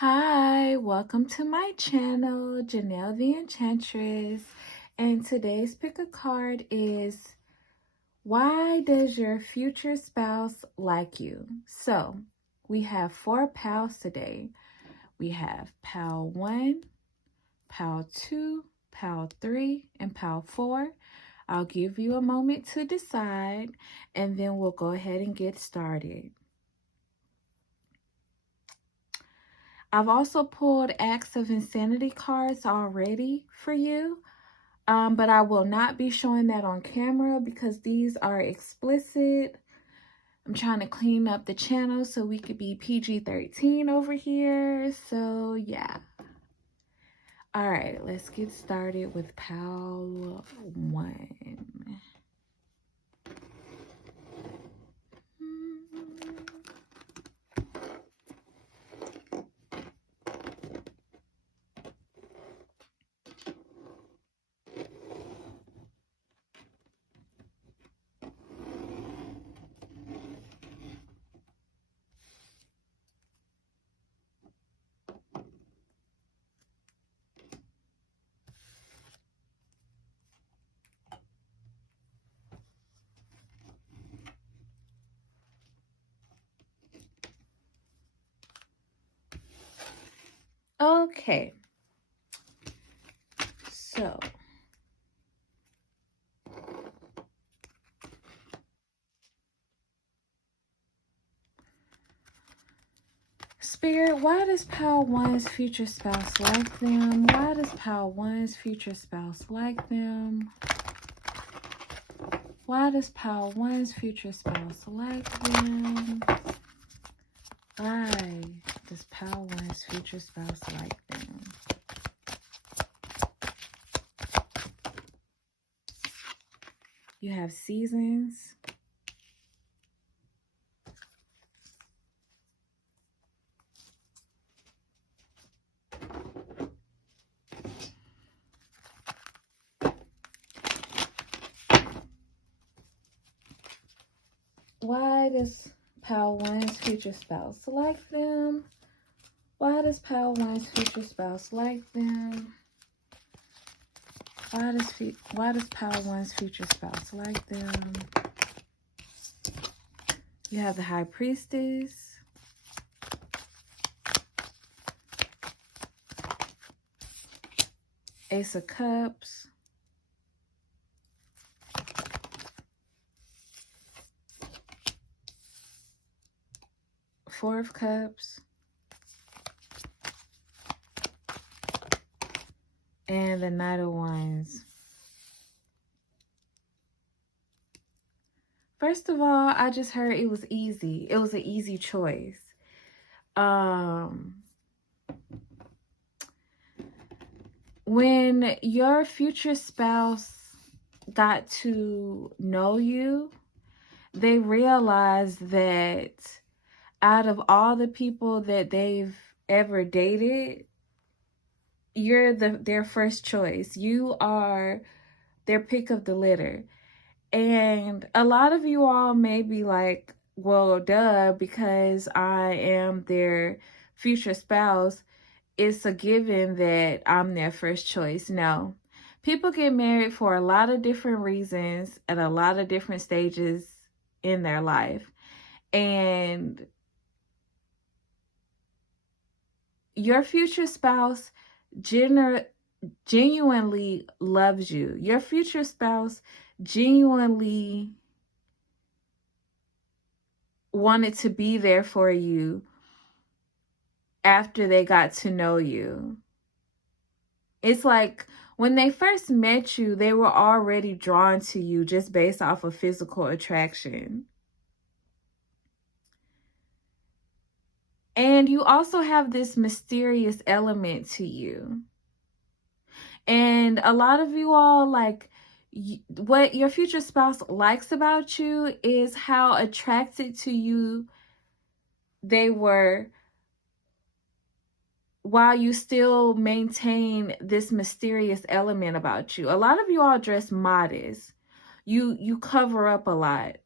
Hi, welcome to my channel, Janelle the Enchantress. And today's pick a card is, why does your future spouse like you? So, we have 4 pals today. We have pal 1, pal 2, pal 3, and pal 4. I'll give you a moment to decide, and then we'll go ahead and get started. I've also pulled Acts of Insanity cards already for you, but I will not be showing that on camera because these are explicit. I'm trying to clean up the channel so we could be PG-13 over here. So, yeah. All right, let's get started with pal 1. Okay. So, Spirit, why does pal 1's future spouse like them? Why does pal 1's future spouse like them? Why does pal 1's future spouse like them? Why does pal 1's future spouse like them? You have seasons. Why does pal 1's future spouse like them? Why does pal 1's future spouse like them? Why does pal 1's future spouse like them? You have the High Priestess. Ace of Cups. Four of Cups. And the Knight of Wands. First of all, I just heard it was easy. It was an easy choice. When your future spouse got to know you, they realized that out of all the people that they've ever dated, you're their first choice. You are their pick of the litter. And a lot of you all may be like, well, duh, because I am their future spouse, it's a given that I'm their first choice. No. People get married for a lot of different reasons at a lot of different stages in their life. And your future spouse genuinely loves you. Your future spouse genuinely wanted to be there for you after they got to know you. It's like when they first met you, they were already drawn to you just based off of physical attraction. And you also have this mysterious element to you. And a lot of you all, like, what your future spouse likes about you is how attracted to you they were while you still maintain this mysterious element about you. A lot of you all dress modest. You cover up a lot.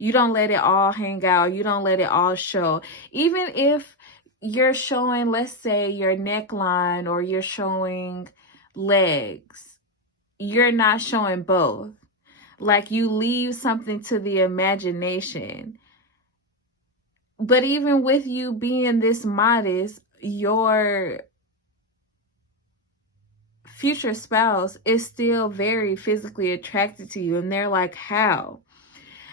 You don't let it all hang out. You don't let it all show. Even if you're showing, let's say, your neckline or you're showing legs. You're not showing both. Like, you leave something to the imagination. But even with you being this modest, your future spouse is still very physically attracted to you. And they're like, how?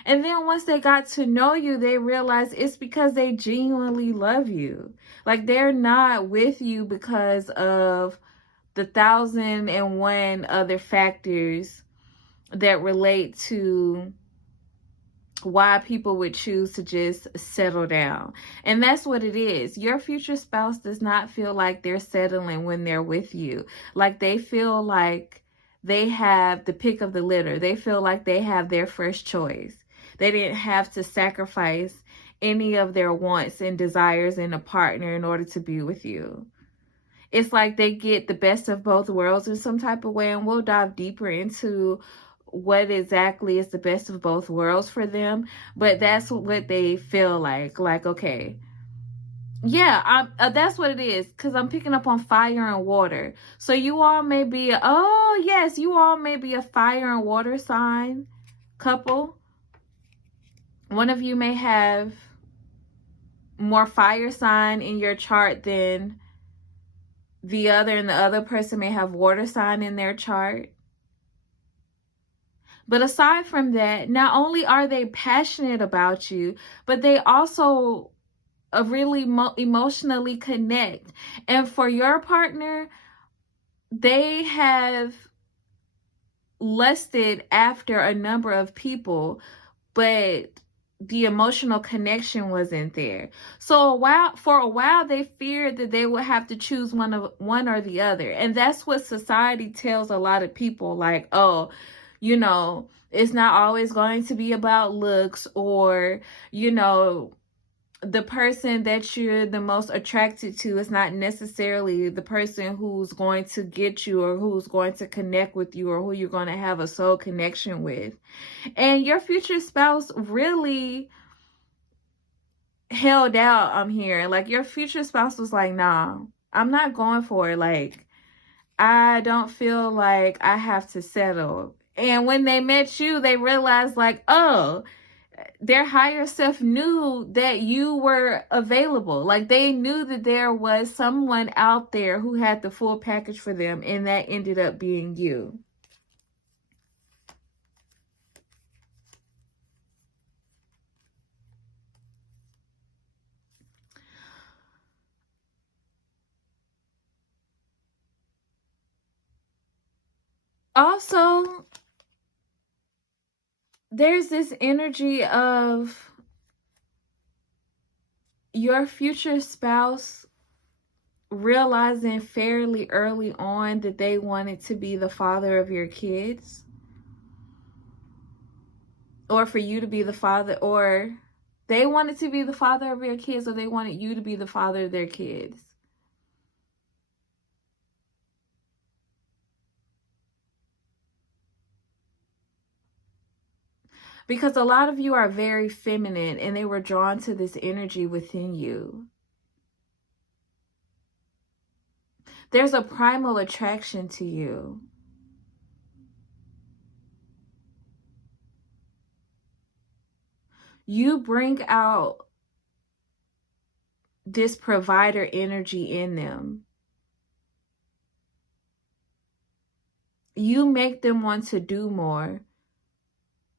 And then once they got to know you, they realize it's because they genuinely love you. Like, they're not with you because of the 1,001 other factors that relate to why people would choose to just settle down. And that's what it is. Your future spouse does not feel like they're settling when they're with you. Like, they feel like they have the pick of the litter. They feel like they have their first choice. They didn't have to sacrifice any of their wants and desires in a partner in order to be with you. It's like they get the best of both worlds in some type of way, and we'll dive deeper into what exactly is the best of both worlds for them. But that's what they feel like. Like, okay, yeah, that's what it is, because I'm picking up on fire and water. So you all may be, oh yes, you all may be a fire and water sign couple. One of you may have more fire sign in your chart than the other, and the other person may have water sign in their chart. But aside from that, not only are they passionate about you, but they also really emotionally connect. And for your partner, they have lusted after a number of people, but the emotional connection wasn't there. So for a while they feared that they would have to choose one or the other. And that's what society tells a lot of people, like, oh, it's not always going to be about looks, or, the person that you're the most attracted to is not necessarily the person who's going to get you, or who's going to connect with you, or who you're going to have a soul connection with. And your future spouse really held out on here. Like, your future spouse was like, nah, I'm not going for it. Like, I don't feel like I have to settle. And when they met you, they realized, like, oh, their higher self knew that you were available. Like, they knew that there was someone out there who had the full package for them, and that ended up being you. Also, there's this energy of your future spouse realizing fairly early on that they wanted to be the father of your kids, or for you to be the father, or they wanted to be the father of your kids, or they wanted you to be the father of their kids. Because a lot of you are very feminine, and they were drawn to this energy within you. There's a primal attraction to you. You bring out this provider energy in them. You make them want to do more.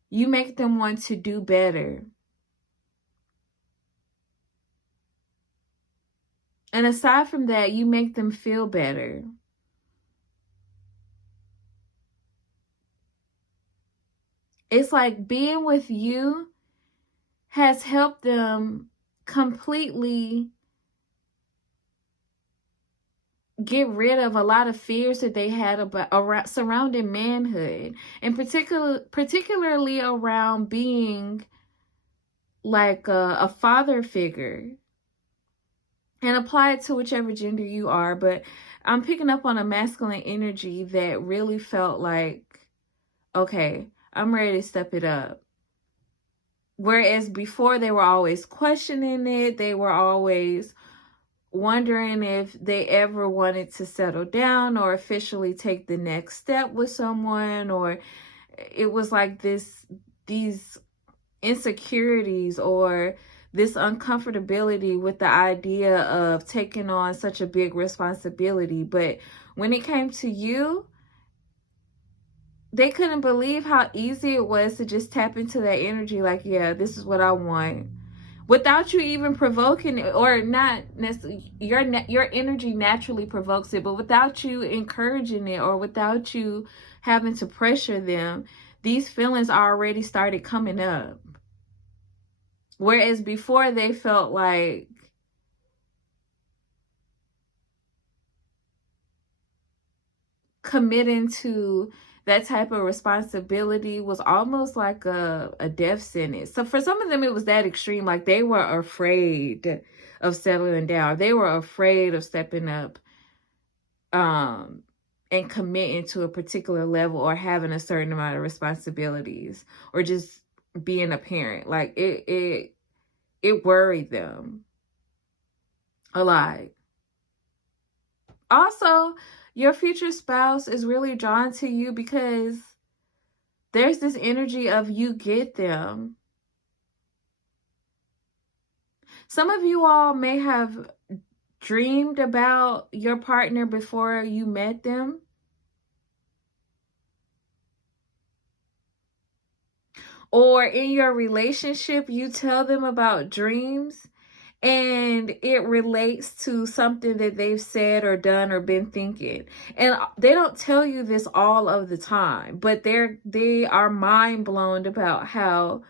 You make them want to do better. And aside from that, you make them feel better. It's like being with you has helped them completely get rid of a lot of fears that they had about surrounding manhood, and particularly around being like a father figure. And apply it to whichever gender you are, but I'm picking up on a masculine energy that really felt like, okay, I'm ready to step it up. Whereas before, they were always questioning it. They were always wondering if they ever wanted to settle down or officially take the next step with someone, or it was like these insecurities or this uncomfortability with the idea of taking on such a big responsibility. But when it came to you, they couldn't believe how easy it was to just tap into that energy, like, yeah, this is what I want, without you even provoking it, or not necessarily. Your energy naturally provokes it, but without you encouraging it or without you having to pressure them, these feelings already started coming up. Whereas before they felt like committing to that type of responsibility was almost like a death sentence. So for some of them, it was that extreme. Like they were afraid of settling down. They were afraid of stepping up and committing to a particular level or having a certain amount of responsibilities or just being a parent. Like it worried them a lot. Also, your future spouse is really drawn to you because there's this energy of you get them. Some of you all may have dreamed about your partner before you met them. Or in your relationship, you tell them about dreams and it relates to something that they've said or done or been thinking. And they don't tell you this all of the time, but they are mind blown about how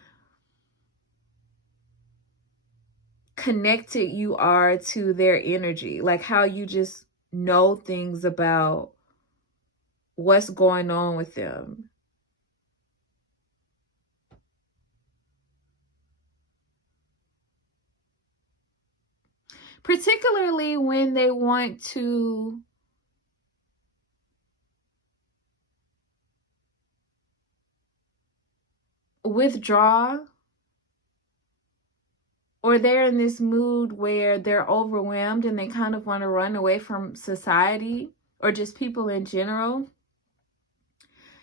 connected you are to their energy, like how you just know things about what's going on with them. Particularly when they want to withdraw, or they're in this mood where they're overwhelmed and they kind of want to run away from society or just people in general.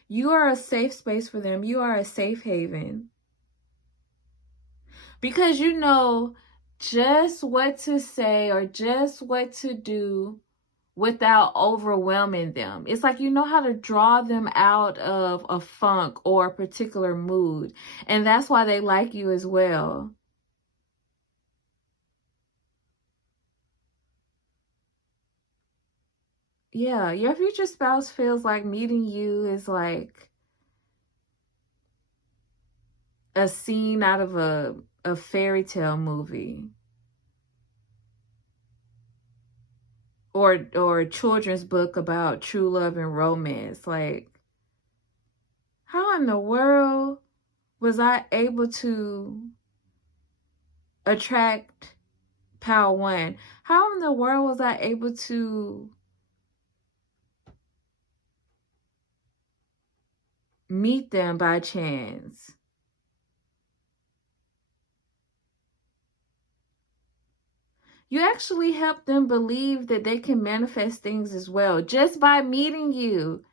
You are a safe space for them. You are a safe haven. Because you know just what to say or just what to do without overwhelming them. It's like you know how to draw them out of a funk or a particular mood. And that's why they like you as well. Yeah, your future spouse feels like meeting you is like a scene out of a fairy tale movie. Or a children's book about true love and romance. Like, how in the world was I able to attract Pal One? How in the world was I able to meet them by chance? You actually help them believe that they can manifest things as well just by meeting you.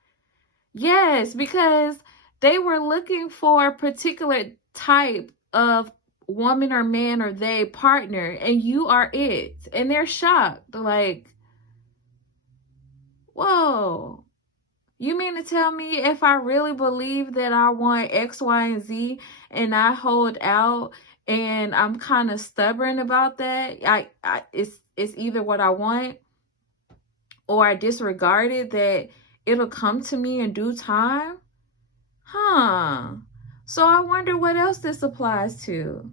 Yes, because they were looking for a particular type of woman or man or they partner, and you are it. And they're shocked. Like, whoa. You mean to tell me if I really believe that I want X, Y, and Z and I hold out and I'm kind of stubborn about that, it's either what I want or I disregard it, that it'll come to me in due time? Huh. So I wonder what else this applies to.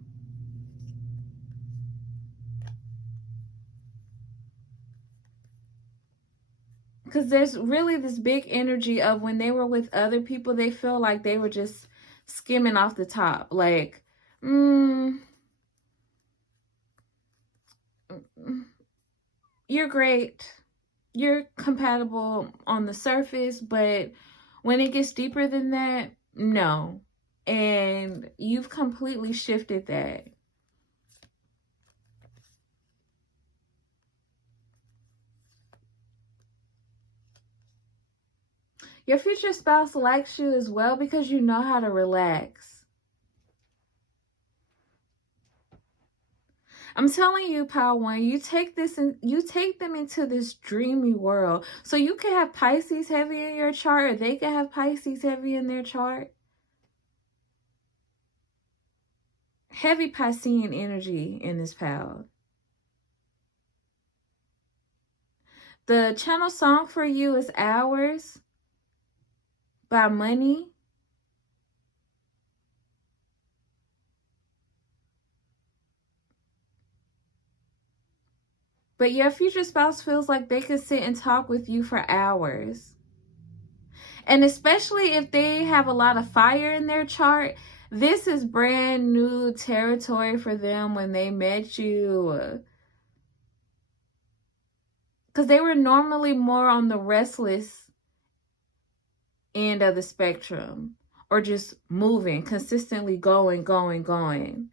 Because there's really this big energy of when they were with other people, they feel like they were just skimming off the top. Like, you're great. You're compatible on the surface, but when it gets deeper than that, no. And you've completely shifted that. Your future spouse likes you as well because you know how to relax. I'm telling you, Pile One, you take them into this dreamy world. So you can have Pisces heavy in your chart, or they can have Pisces heavy in their chart. Heavy Piscean energy in this pile. The channel song for you is Hours by Money. But your future spouse feels like they could sit and talk with you for hours. And especially if they have a lot of fire in their chart, this is brand new territory for them when they met you. Because they were normally more on the restless end of the spectrum, or just moving, consistently going.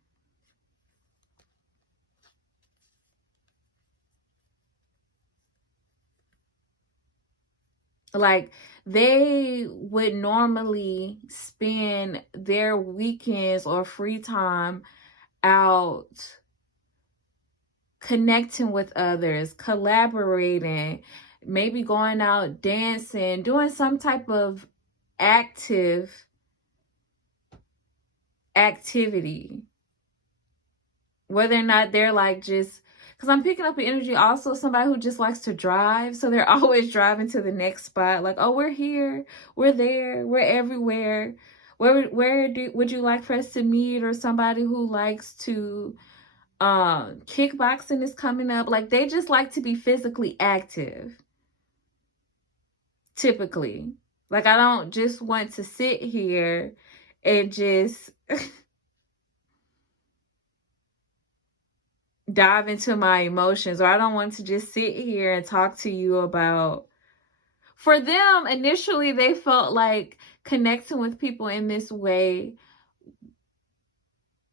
Like, they would normally spend their weekends or free time out connecting with others, collaborating, maybe going out dancing, doing some type of active activity. Whether or not they're like just, because I'm picking up an energy also somebody who just likes to drive. So they're always driving to the next spot. Like, oh, we're here, we're there, we're everywhere. Would you like for us to meet? Or somebody who likes to kickboxing is coming up. Like, they just like to be physically active. Typically. Like, I don't just want to sit here and just dive into my emotions, or I don't want to just sit here and talk to you about. For them, initially, they felt like connecting with people in this way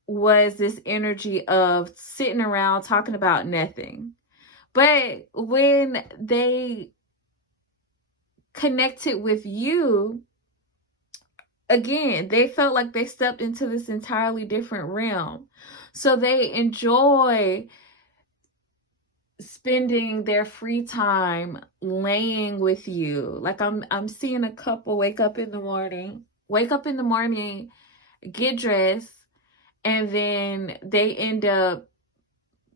was this energy of sitting around talking about nothing. But when they connected with you, again, they felt like they stepped into this entirely different realm. So they enjoy spending their free time laying with you. Like, I'm seeing a couple wake up in the morning, get dressed, and then they end up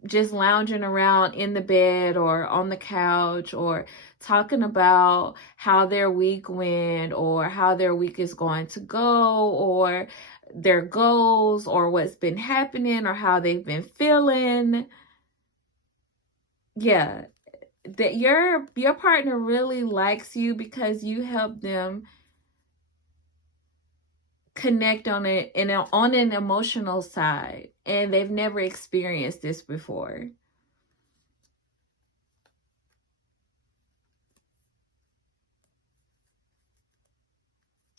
just lounging around in the bed or on the couch, or talking about how their week went, or how their week is going to go, or their goals, or what's been happening, or how they've been feeling. Yeah, that your partner really likes you because you help them connect on it on an emotional side, and they've never experienced this before.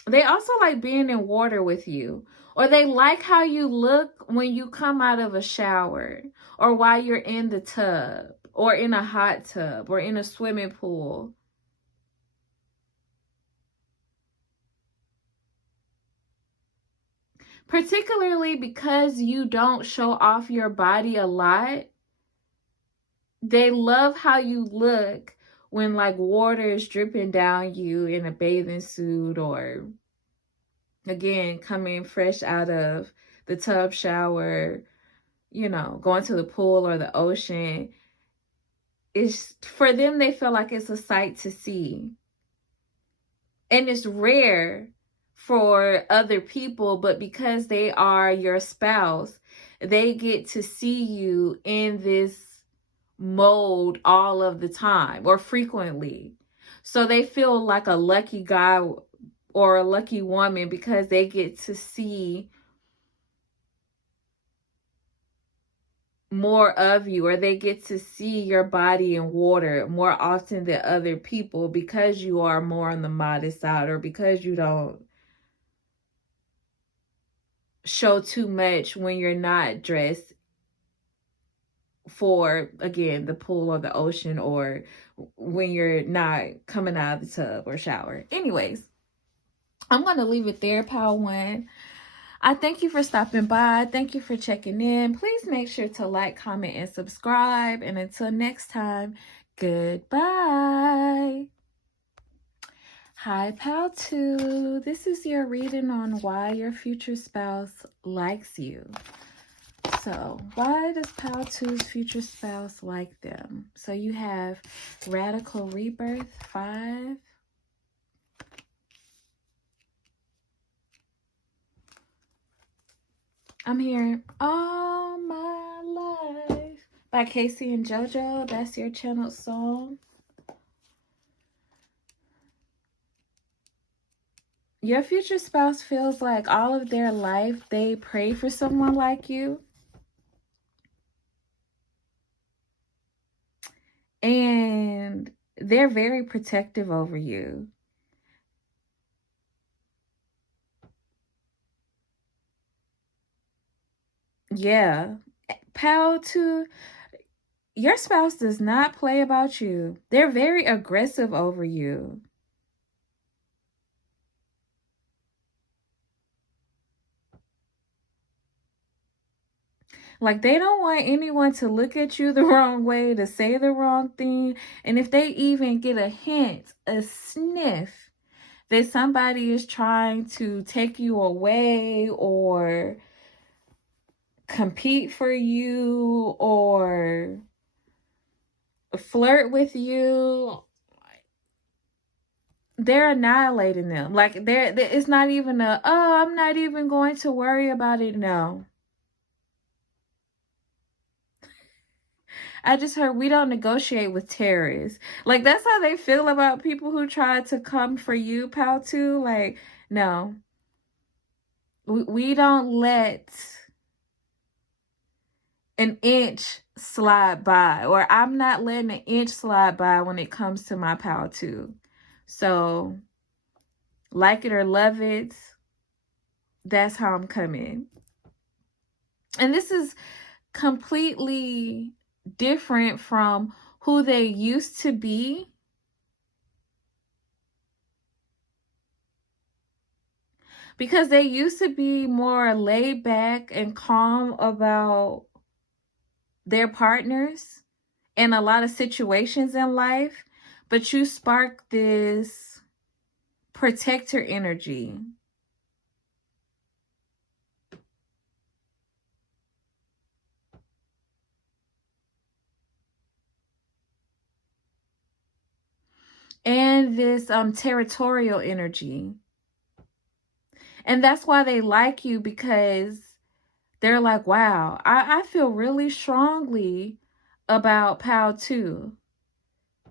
They also like being in water with you, or they like how you look when you come out of a shower, or while you're in the tub, or in a hot tub, or in a swimming pool. Particularly because you don't show off your body a lot, they love how you look when like water is dripping down you in a bathing suit, or again coming fresh out of the tub shower, going to the pool or the ocean. It's for them, they feel like it's a sight to see. And it's rare for other people, but because they are your spouse, they get to see you in this mode all of the time, or frequently. So they feel like a lucky guy or a lucky woman because they get to see more of you, or they get to see your body in water more often than other people, because you are more on the modest side, or because you don't show too much when you're not dressed for, again, the pool or the ocean, or when you're not coming out of the tub or shower. Anyways, I'm going to leave it there, Pal 1. I thank you for stopping by. Thank you for checking in. Please make sure to like, comment, and subscribe. And until next time, goodbye. Hi, Pal 2. This is your reading on why your future spouse likes you. So, why does Pal 2's future spouse like them? So, you have Radical Rebirth 5. I'm hearing All My Life by Casey and JoJo. That's your channel song. Your future spouse feels like all of their life they pray for someone like you. And they're very protective over you. Yeah. Pal 2, your spouse does not play about you. They're very aggressive over you. Like, they don't want anyone to look at you the wrong way, to say the wrong thing. And if they even get a hint, a sniff, that somebody is trying to take you away or compete for you or flirt with you, they're annihilating them. Like, it's not even I'm not even going to worry about it. No. I just heard we don't negotiate with terrorists. Like, that's how they feel about people who try to come for you, Pal 2. Like, no. We don't let an inch slide by, or I'm not letting an inch slide by when it comes to my Pal 2. So, like it or love it, that's how I'm coming. And this is completely different from who they used to be. Because they used to be more laid back and calm about their partners in a lot of situations in life. But you spark this protector energy. And this territorial energy. And that's why they like you, because they're like, wow, I feel really strongly about Pal 2.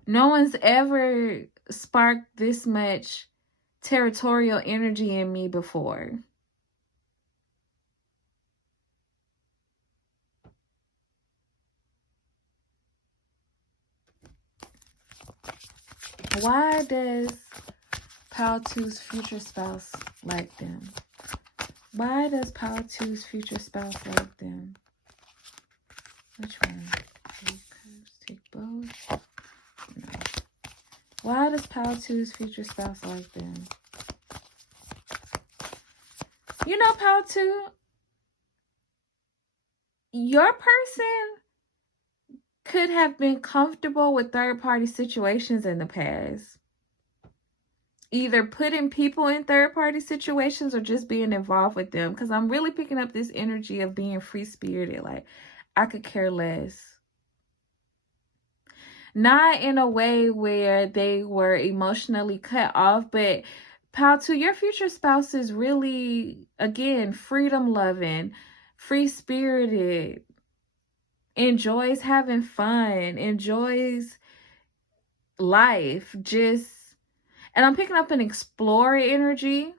No one's ever sparked this much territorial energy in me before. Why does Pal 2's future spouse like them? Why does Pal 2's future spouse like them? Which one? Take both? No. Why does Pal 2's future spouse like them? You know, Pal 2, your person could have been comfortable with third-party situations in the past. Either putting people in third-party situations or just being involved with them. Because I'm really picking up this energy of being free-spirited. Like, I could care less. Not in a way where they were emotionally cut off, but Pal 2, your future spouse is really, again, freedom-loving, free-spirited, enjoys having fun, enjoys life, and I'm picking up an explorer energy.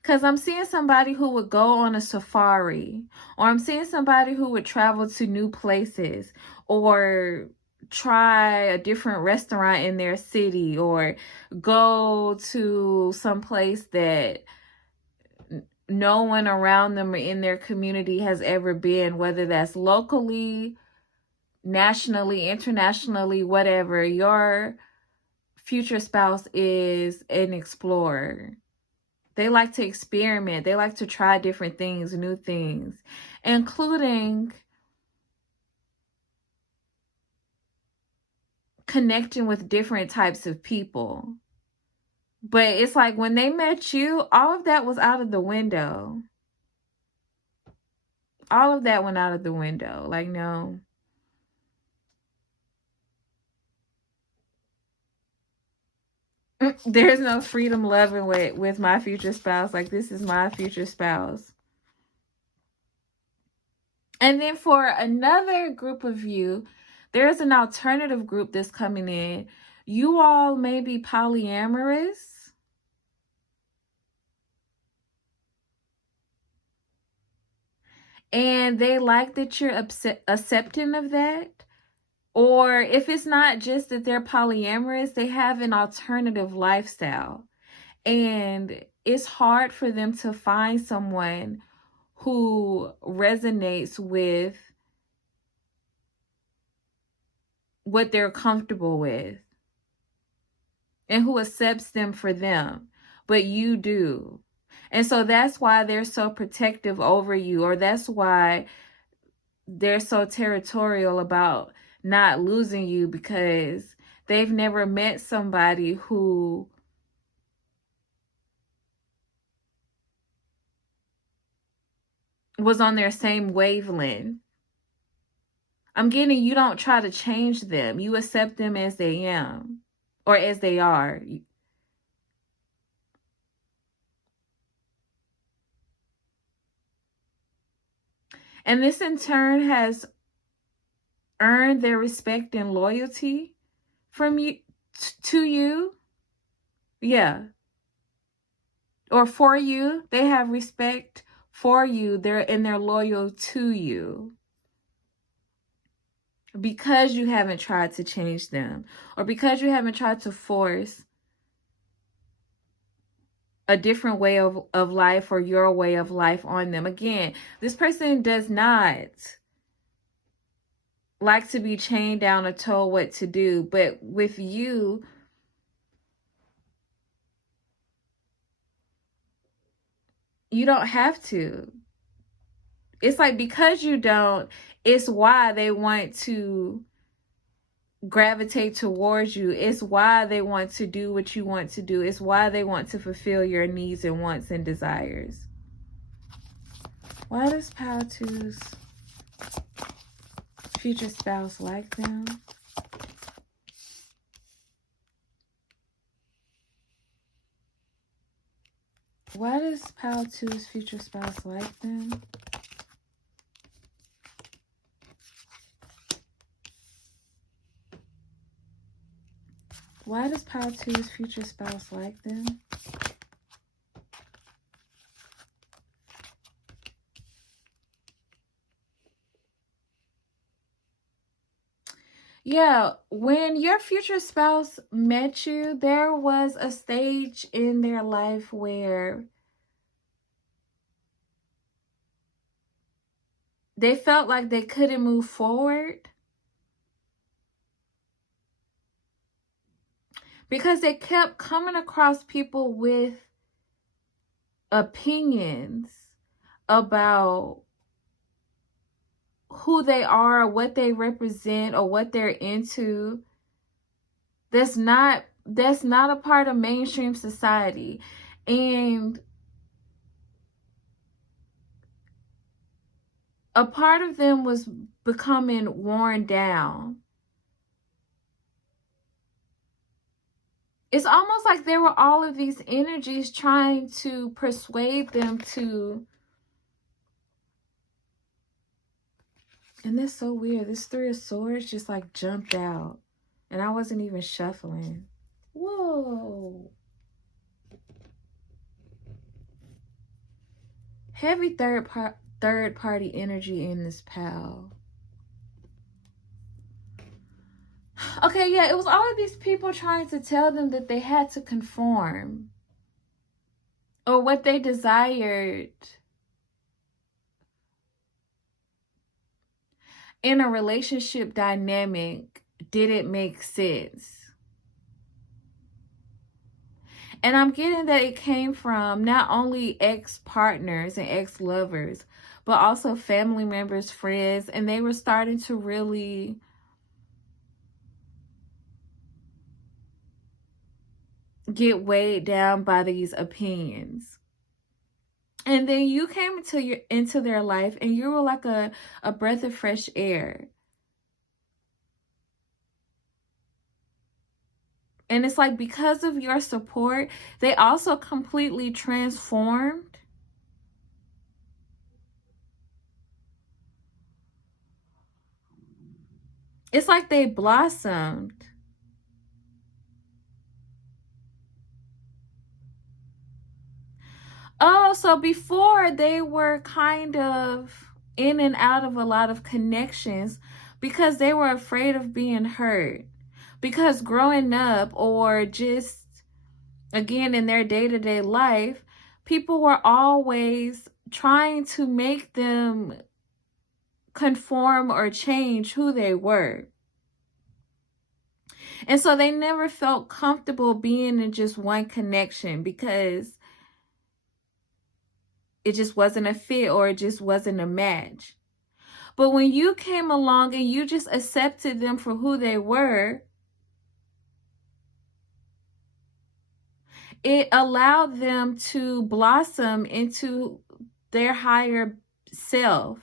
Because I'm seeing somebody who would go on a safari, or I'm seeing somebody who would travel to new places, or try a different restaurant in their city, or go to some place that no one around them or in their community has ever been, whether that's locally, nationally, internationally, whatever. Your future spouse is an explorer. They like to experiment. They like to try different things, new things, including connecting with different types of people. But it's like when they met you, all of that was out of the window. All of that went out of the window. Like, no. There's no freedom loving with my future spouse. Like, this is my future spouse. And then for another group of you, there's an alternative group that's coming in. You all may be polyamorous. And they like that you're accepting of that. Or if it's not just that they're polyamorous, they have an alternative lifestyle. And it's hard for them to find someone who resonates with what they're comfortable with and who accepts them for them. But you do. And so that's why they're so protective over you, or that's why they're so territorial about not losing you, because they've never met somebody who was on their same wavelength. I'm getting, you don't try to change them. You accept them as they am, or as they are. And this in turn has earned their respect and loyalty from you, to you. Yeah. Or for you. They have respect for you. They're loyal to you. Because you haven't tried to change them, or because you haven't tried to force a different way of life or your way of life on them. Again, this person does not like to be chained down or told what to do. But with you, you don't have to. It's like, because you don't, it's why they want to gravitate towards you. It's why they want to do what you want to do. It's why they want to fulfill your needs and wants and desires. Why does Pile 2's future spouse like them? Why does Pile 2's future spouse like them? Why does Pile 2's future spouse like them? Yeah, when your future spouse met you, there was a stage in their life where they felt like they couldn't move forward because they kept coming across people with opinions about who they are, what they represent, or what they're into. That's not a part of mainstream society. And a part of them was becoming worn down. It's almost like there were all of these energies trying to persuade them to. And that's so weird. This 3 of Swords just like jumped out. And I wasn't even shuffling. Whoa. Heavy third party energy in this pal. Okay, yeah, it was all of these people trying to tell them that they had to conform, or what they desired in a relationship dynamic didn't make sense. And I'm getting that it came from not only ex-partners and ex-lovers, but also family members, friends, and they were starting to really get weighed down by these opinions. And then you came into their life and you were like a breath of fresh air. And it's like, because of your support, they also completely transformed. It's like they blossomed. Oh, so before they were kind of in and out of a lot of connections because they were afraid of being hurt. Because growing up, or just again in their day-to-day life, people were always trying to make them conform or change who they were. And so they never felt comfortable being in just one connection because it just wasn't a fit or it just wasn't a match. But when you came along and you just accepted them for who they were, it allowed them to blossom into their higher self,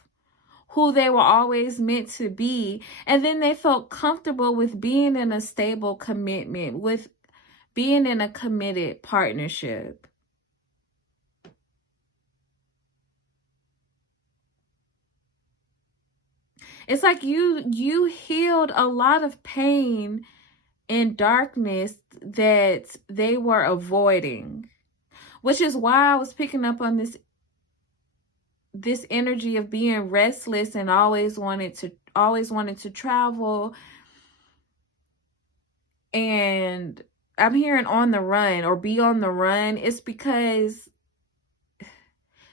who they were always meant to be. And then they felt comfortable with being in a stable commitment, with being in a committed partnership. It's like you healed a lot of pain and darkness that they were avoiding, which is why I was picking up on this energy of being restless and always wanted to travel. And I'm hearing on the run or be on the run. It's because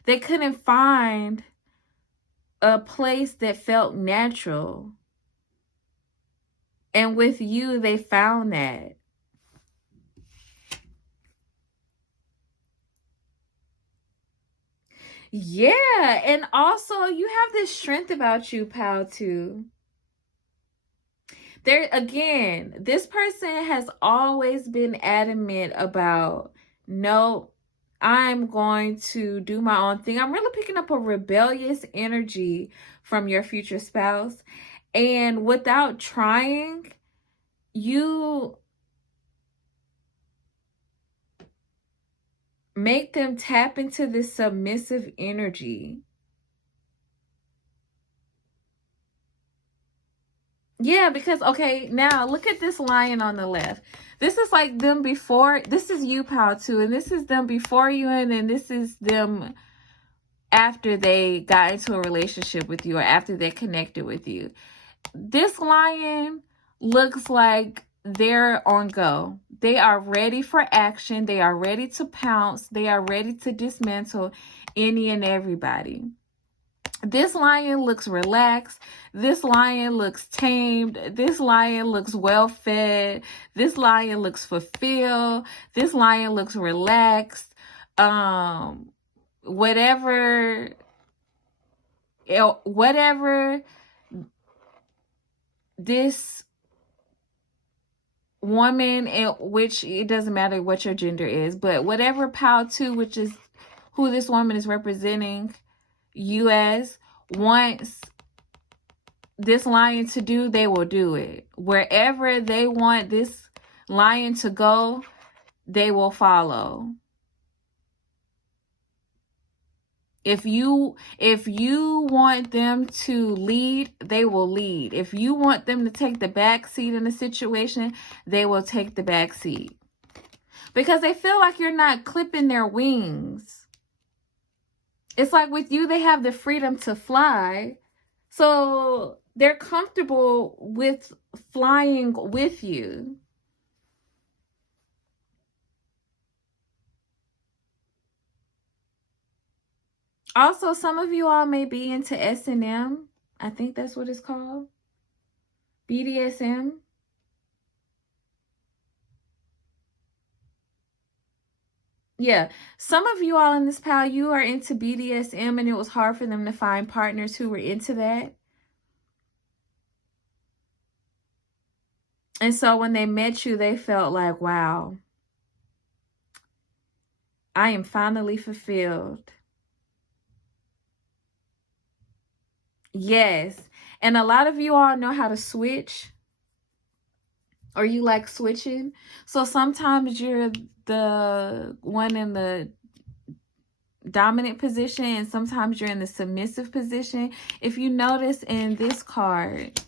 they couldn't find a place that felt natural. And with you, they found that. Yeah, and also you have this strength about you, pal, too. There again, this person has always been adamant about, no, I'm going to do my own thing. I'm really picking up a rebellious energy from your future spouse. And without trying, you make them tap into this submissive energy. Yeah, because, okay, now look at this lion on the left. This is like them before. This is you, pal, too. And this is them before you. And then this is them after they got into a relationship with you or after they connected with you. This lion looks like they're on go. They are ready for action. They are ready to pounce. They are ready to dismantle any and everybody. This lion looks relaxed. This lion looks tamed. This lion looks well fed. This lion looks fulfilled. This lion looks relaxed. Whatever this woman, which it doesn't matter what your gender is, but whatever POW 2, which is who this woman is representing you as, wants this lion to do, they will do it. Wherever they want this lion to go, they will follow. If you want them to lead, they will lead. If you want them to take the back seat in a situation, they will take the back seat. Because they feel like you're not clipping their wings. It's like with you, they have the freedom to fly. So they're comfortable with flying with you. Also, some of you all may be into S&M. I think that's what it's called. BDSM. Yeah. Some of you all in this pal, you are into BDSM and it was hard for them to find partners who were into that. And so when they met you, they felt like, wow, I am finally fulfilled. Yes. And a lot of you all know how to switch, or you like switching. So sometimes you're the one in the dominant position and sometimes you're in the submissive position. If you notice in this card,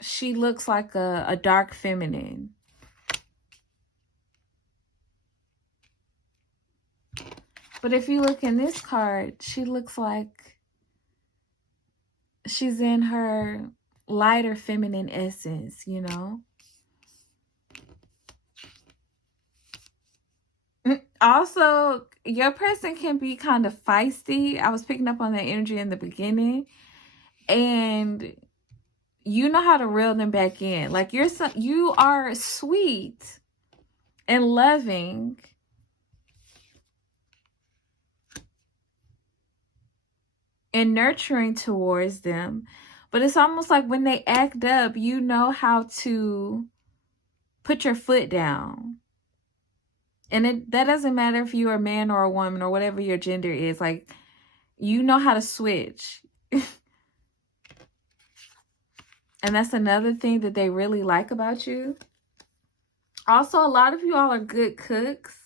she looks like a dark feminine. But if you look in this card, she looks like she's in her lighter feminine essence, you know? Also, your person can be kind of feisty. I was picking up on that energy in the beginning. And you know how to reel them back in. Like you are sweet and loving. And nurturing towards them. But it's almost like when they act up, you know how to put your foot down. And that doesn't matter if you're a man or a woman or whatever your gender is. Like, you know how to switch. And that's another thing that they really like about you. Also, a lot of you all are good cooks.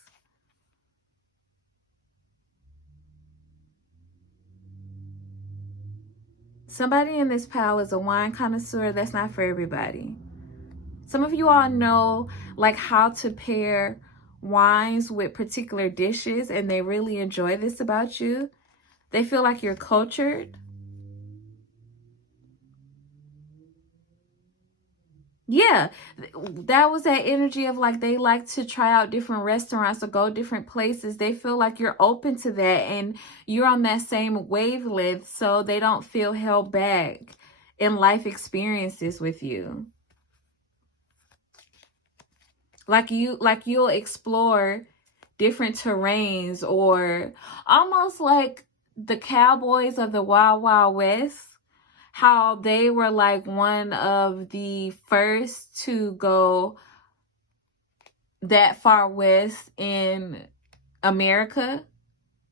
Somebody in this pile is a wine connoisseur. That's not for everybody. Some of you all know like how to pair wines with particular dishes, and they really enjoy this about you. They feel like you're cultured. Yeah, that was that energy of like they like to try out different restaurants or go different places. They feel like you're open to that and you're on that same wavelength, so they don't feel held back in life experiences with you. Like you'll explore different terrains, or almost like the cowboys of the Wild Wild West, how they were like one of the first to go that far west in America,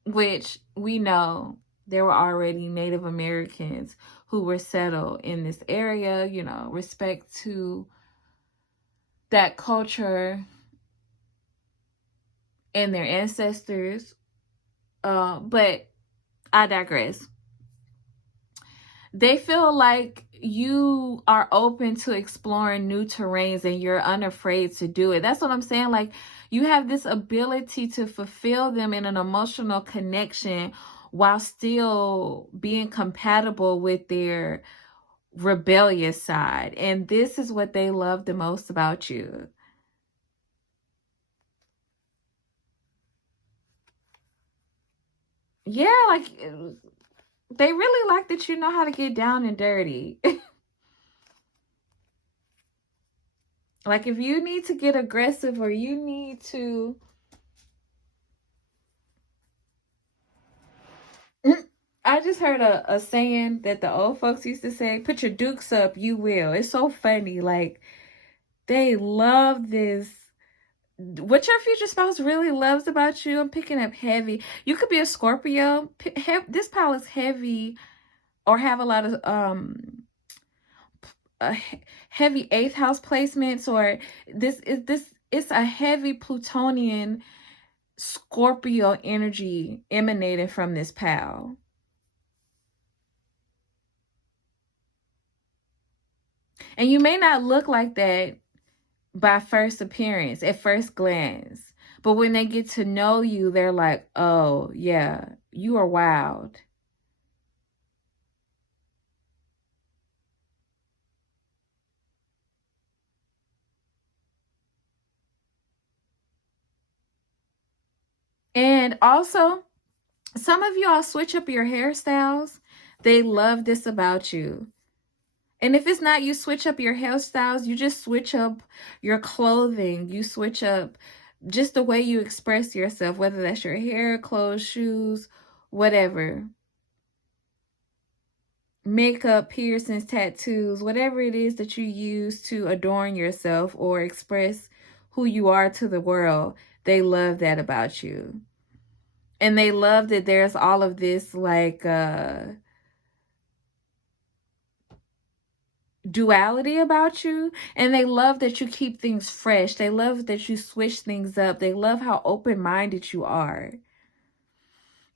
which we know there were already Native Americans who were settled in this area, you know, respect to that culture and their ancestors. But I digress. They feel like you are open to exploring new terrains and you're unafraid to do it. That's what I'm saying. Like, you have this ability to fulfill them in an emotional connection while still being compatible with their rebellious side. And this is what they love the most about you. Yeah, like they really like that you know how to get down and dirty. Like if you need to get aggressive or you need to I just heard a saying that the old folks used to say, put your dukes up, you will. It's so funny. Like they love this. What your future spouse really loves about you, I'm picking up heavy. You could be a Scorpio. This pile is heavy or have a lot of heavy eighth house placements, or it's a heavy Plutonian Scorpio energy emanating from this pal. And you may not look like that by first appearance, at first glance. But when they get to know you, they're like, oh, yeah, you are wild. And also, some of y'all switch up your hairstyles. They love this about you. And if it's not, you switch up your hairstyles, you just switch up your clothing, you switch up just the way you express yourself, whether that's your hair, clothes, shoes, whatever. Makeup, piercings, tattoos, whatever it is that you use to adorn yourself or express who you are to the world, they love that about you. And they love that there's all of this like duality about you, and they love that you keep things fresh. They love that you switch things up. They love how open-minded you are.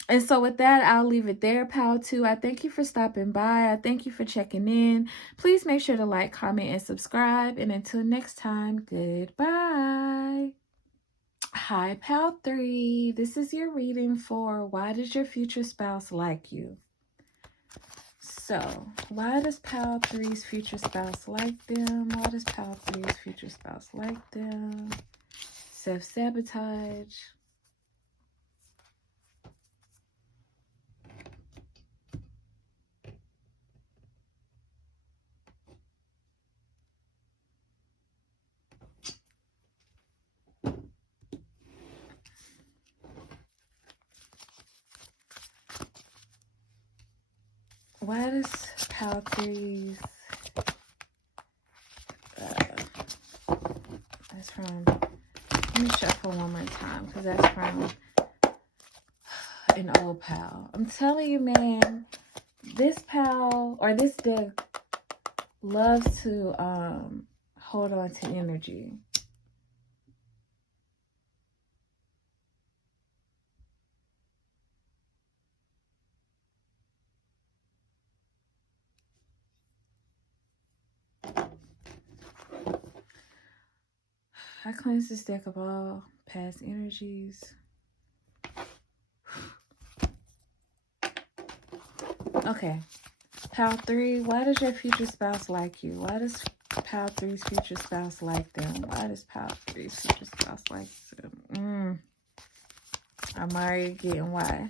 And so with that, I'll leave it there, pal 2. I thank you for stopping by. I thank you for checking in. Please make sure to like, comment, and subscribe. And until next time, goodbye. Hi, pal 3. This is your reading for why does your future spouse like you? So, why does pal 3's future spouse like them? Why does pal 3's future spouse like them? Self-sabotage. Why does pal 3's that's from, let me shuffle one more time because that's from an old pal. I'm telling you, man, this pal or this deck loves to hold on to energy. I cleanse this deck of all past energies. Okay. Pal 3, why does your future spouse like you? Why does pal 3's future spouse like them? Why does pal 3's future spouse like them? I'm already getting why.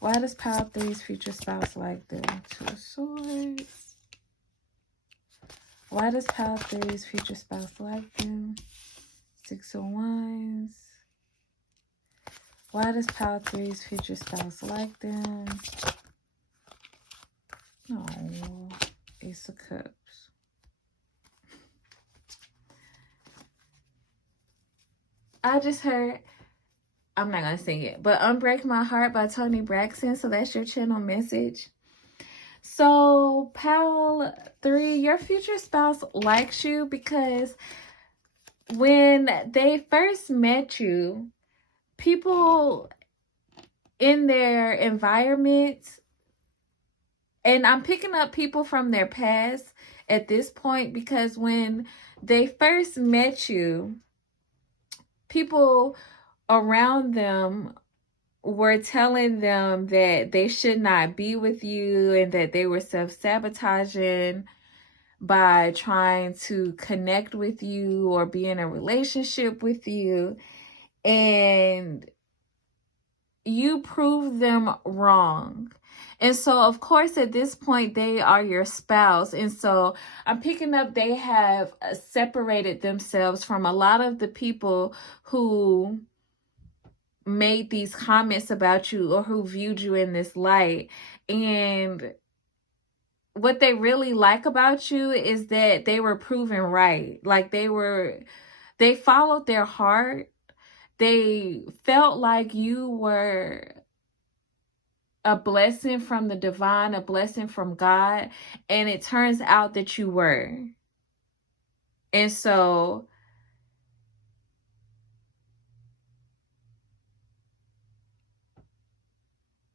Why does pal 3's future spouse like them? 2 of Swords. Why does pal 3's future spouse like them? 6 of Wands. Why does pal 3's future spouse like them? Oh, Ace of Cups. I just heard, I'm not going to sing it, but Unbreak My Heart by Toni Braxton. So that's your channel message. So, pal 3, your future spouse likes you because when they first met you, people in their environment, and I'm picking up people from their past at this point, because when they first met you, people around them were telling them that they should not be with you and that they were self-sabotaging by trying to connect with you or be in a relationship with you. And you proved them wrong. And so, of course, at this point, they are your spouse. And so I'm picking up they have separated themselves from a lot of the people who made these comments about you or who viewed you in this light. And what they really like about you is that they were proven right. Like they followed their heart. They felt like you were a blessing from the divine, a blessing from God. And it turns out that you were. And so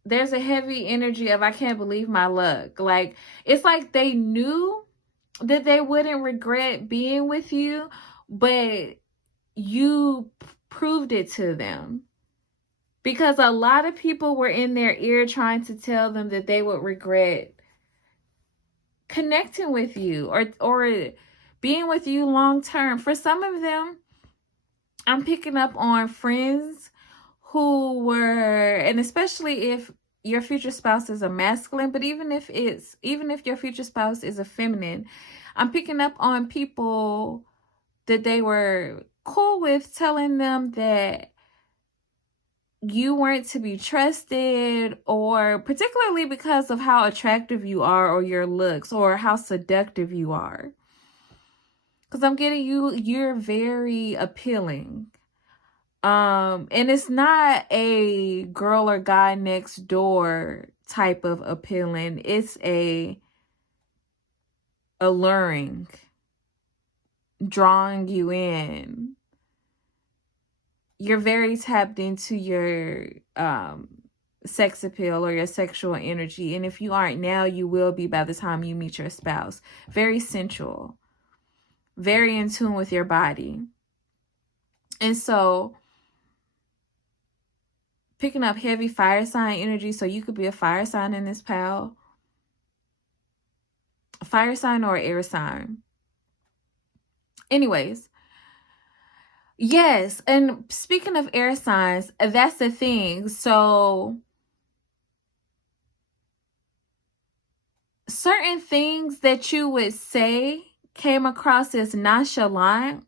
there's a heavy energy of, I can't believe my luck. Like, it's like they knew that they wouldn't regret being with you, but you proved it to them. Because a lot of people were in their ear trying to tell them that they would regret connecting with you or being with you long term. For some of them, I'm picking up on friends who were, and especially if your future spouse is a masculine, but even if your future spouse is a feminine, I'm picking up on people that they were cool with telling them that you weren't to be trusted, or particularly because of how attractive you are or your looks or how seductive you are. Because I'm getting you're very appealing. And it's not a girl or guy next door type of appealing. It's a alluring, drawing you in. You're very tapped into your sex appeal or your sexual energy. And if you aren't now, you will be by the time you meet your spouse. Very sensual, very in tune with your body. And so picking up heavy fire sign energy, so you could be a fire sign in this pal. A fire sign or air sign. Anyways, yes, and speaking of air signs, that's the thing. So certain things that you would say came across as nonchalant,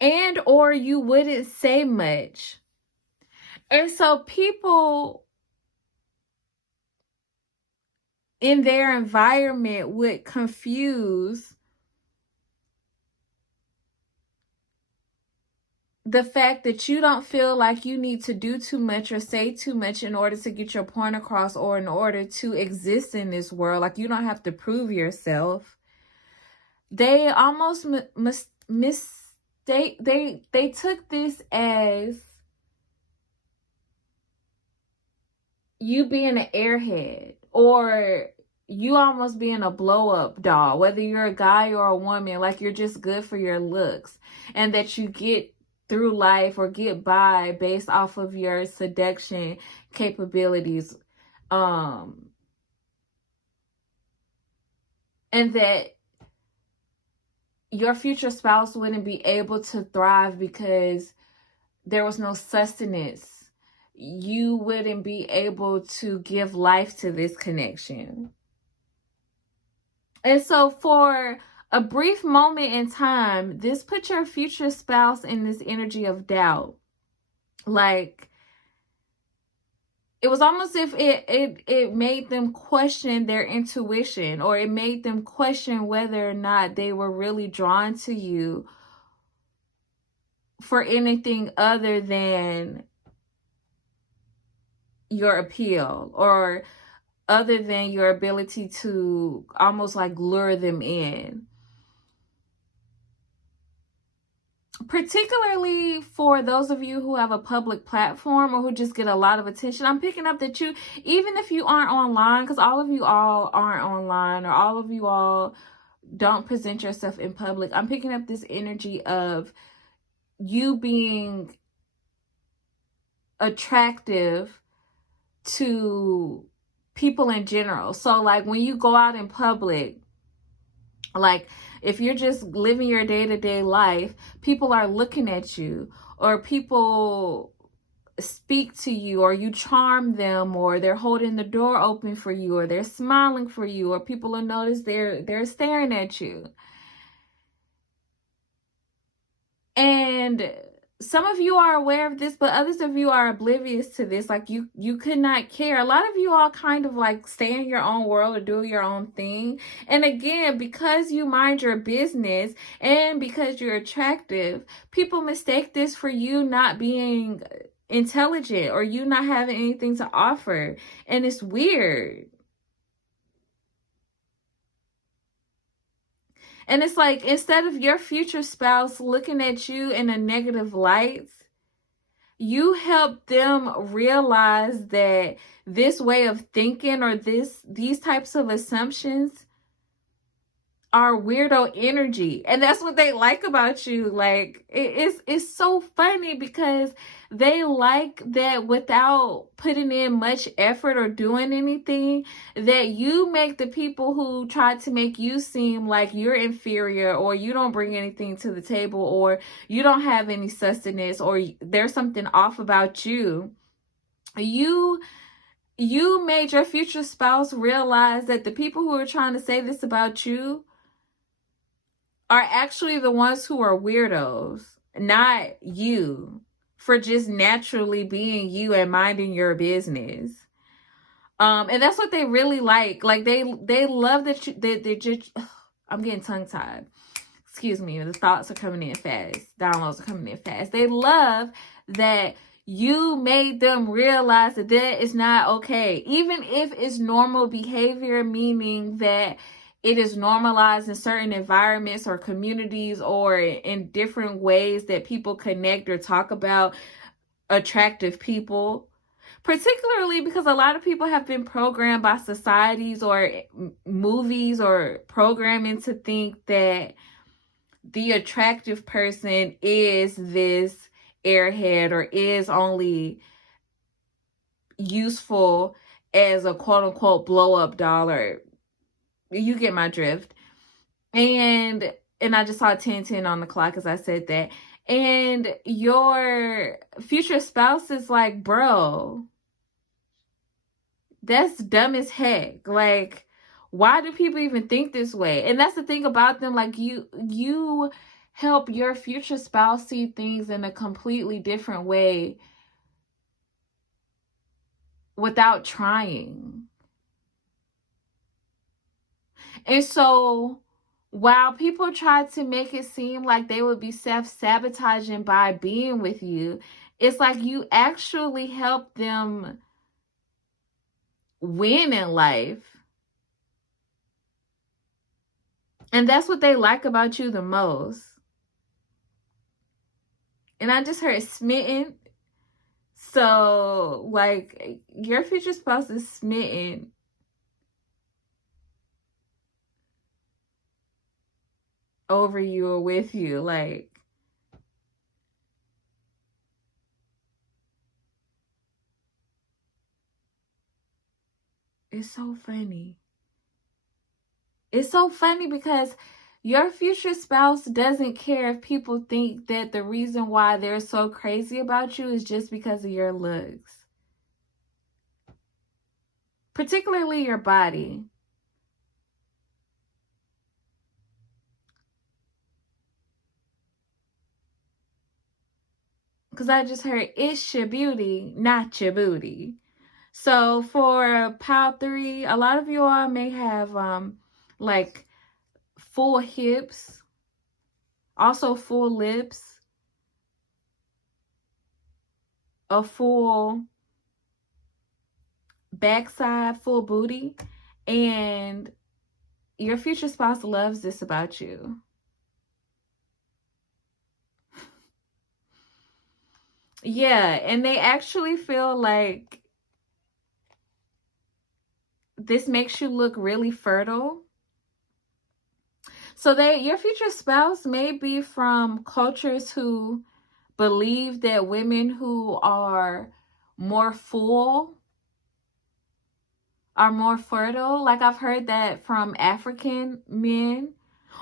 and or you wouldn't say much. And so people in their environment would confuse the fact that you don't feel like you need to do too much or say too much in order to get your point across, or in order to exist in this world. Like, you don't have to prove yourself. They almost they took this as you being an airhead, or you almost being a blow up doll, whether you're a guy or a woman. Like, you're just good for your looks, and that you get through life or get by based off of your seduction capabilities. And that your future spouse wouldn't be able to thrive because there was no sustenance. You wouldn't be able to give life to this connection. And so for a brief moment in time, this put your future spouse in this energy of doubt. Like, it was almost if it made them question their intuition, or it made them question whether or not they were really drawn to you for anything other than your appeal, or other than your ability to almost like lure them in. Particularly for those of you who have a public platform or who just get a lot of attention, I'm picking up that you, even if you aren't online, because all of you all aren't online, or all of you all don't present yourself in public, I'm picking up this energy of you being attractive to people in general. So like, when you go out in public, like if you're just living your day-to-day life, people are looking at you, or people speak to you, or you charm them, or they're holding the door open for you, or they're smiling for you, or people will notice they're staring at you. And some of you are aware of this, but others of you are oblivious to this. Like, you could not care. A lot of you all kind of like stay in your own world or do your own thing. And again, because you mind your business and because you're attractive, people mistake this for you not being intelligent, or you not having anything to offer. And it's weird. And it's like, instead of your future spouse looking at you in a negative light, you help them realize that this way of thinking, or these types of assumptions, are weirdo energy. And that's what they like about you. Like, it's so funny because they like that without putting in much effort or doing anything, that you make the people who try to make you seem like you're inferior, or you don't bring anything to the table, or you don't have any sustenance, or there's something off about you. You made your future spouse realize that the people who are trying to say this about you are actually the ones who are weirdos, not you, for just naturally being you and minding your business. And that's what they really like. Like they love that you, they just, I'm getting tongue tied. Excuse me, the thoughts are coming in fast. Downloads are coming in fast. They love that you made them realize that that is not okay. Even if it's normal behavior, meaning that it is normalized in certain environments or communities or in different ways that people connect or talk about attractive people. Particularly because a lot of people have been programmed by societies or movies or programming to think that the attractive person is this airhead or is only useful as a quote unquote blow up dollar. You get my drift. And I just saw 10:10 on the clock as I said that. And your future spouse is like, bro, that's dumb as heck. Like, why do people even think this way? And that's the thing about them. Like, you help your future spouse see things in a completely different way without trying. And so while people try to make it seem like they would be self-sabotaging by being with you, it's like you actually help them win in life. And that's what they like about you the most. And I just heard smitten. So, like, your future spouse is smitten over you or with you. Like, it's so funny. It's so funny because your future spouse doesn't care if people think that the reason why they're so crazy about you is just because of your looks. Particularly your body. Because I just heard, it's your beauty, not your booty. So for pile 3, a lot of you all may have like full hips, also full lips, a full backside, full booty, and your future spouse loves this about you. Yeah, and they actually feel like this makes you look really fertile. So your future spouse may be from cultures who believe that women who are more full are more fertile. Like, I've heard that from African men,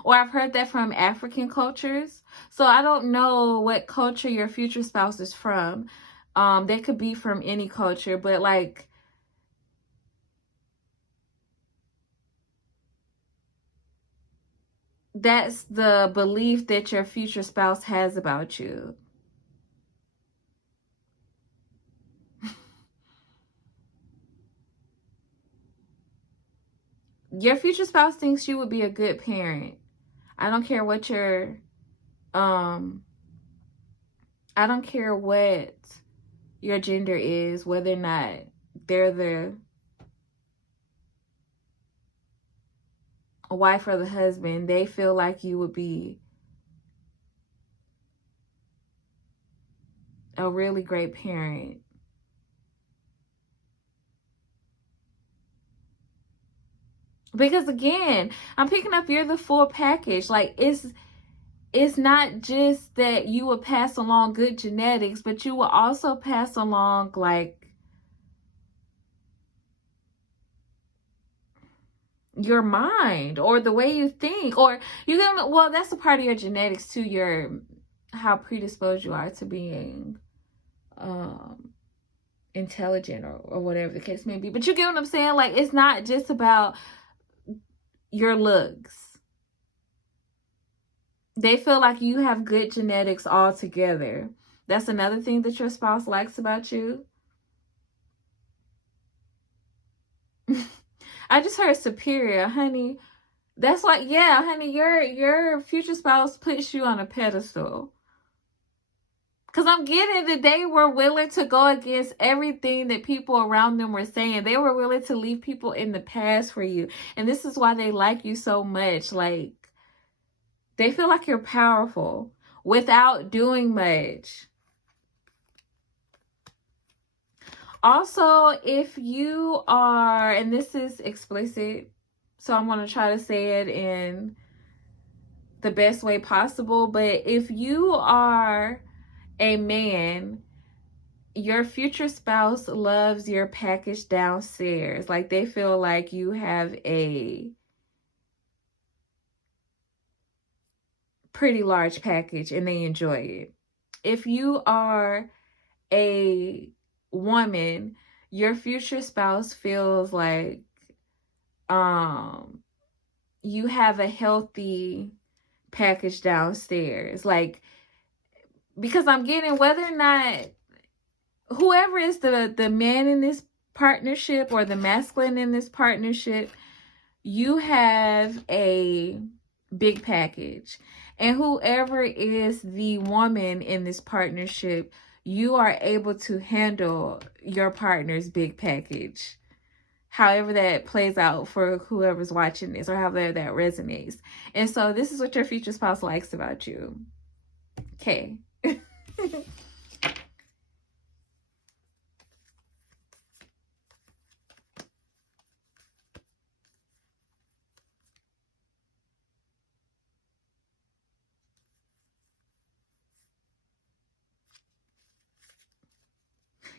or I've heard that from African cultures. So I don't know what culture your future spouse is from. They could be from any culture, but like, that's the belief that your future spouse has about you. Your future spouse thinks you would be a good parent. I don't care what your I don't care what your gender is, whether or not they're the wife or the husband. They feel like you would be a really great parent. Because again, I'm picking up you're the full package. Like, it's not just that you will pass along good genetics, but you will also pass along like your mind or the way you think, or you can, well, that's a part of your genetics too, your how predisposed you are to being intelligent or whatever the case may be. But you get what I'm saying? Like, it's not just about your looks. They feel like you have good genetics altogether. That's another thing that your spouse likes about you. I just heard superior, honey. That's like, yeah, honey, your future spouse puts you on a pedestal. Because I'm getting that they were willing to go against everything that people around them were saying. They were willing to leave people in the past for you. And this is why they like you so much. Like, they feel like you're powerful without doing much. Also, if you are, and this is explicit, so I'm going to try to say it in the best way possible, but if you are a man, your future spouse loves your package downstairs. Like, they feel like you have a pretty large package and they enjoy it. If you are a woman, your future spouse feels like you have a healthy package downstairs. Like, because I'm getting whether or not whoever is the man in this partnership or the masculine in this partnership, you have a big package. And whoever is the woman in this partnership, you are able to handle your partner's big package. However that plays out for whoever's watching this or however that resonates. And so this is what your future spouse likes about you. Okay.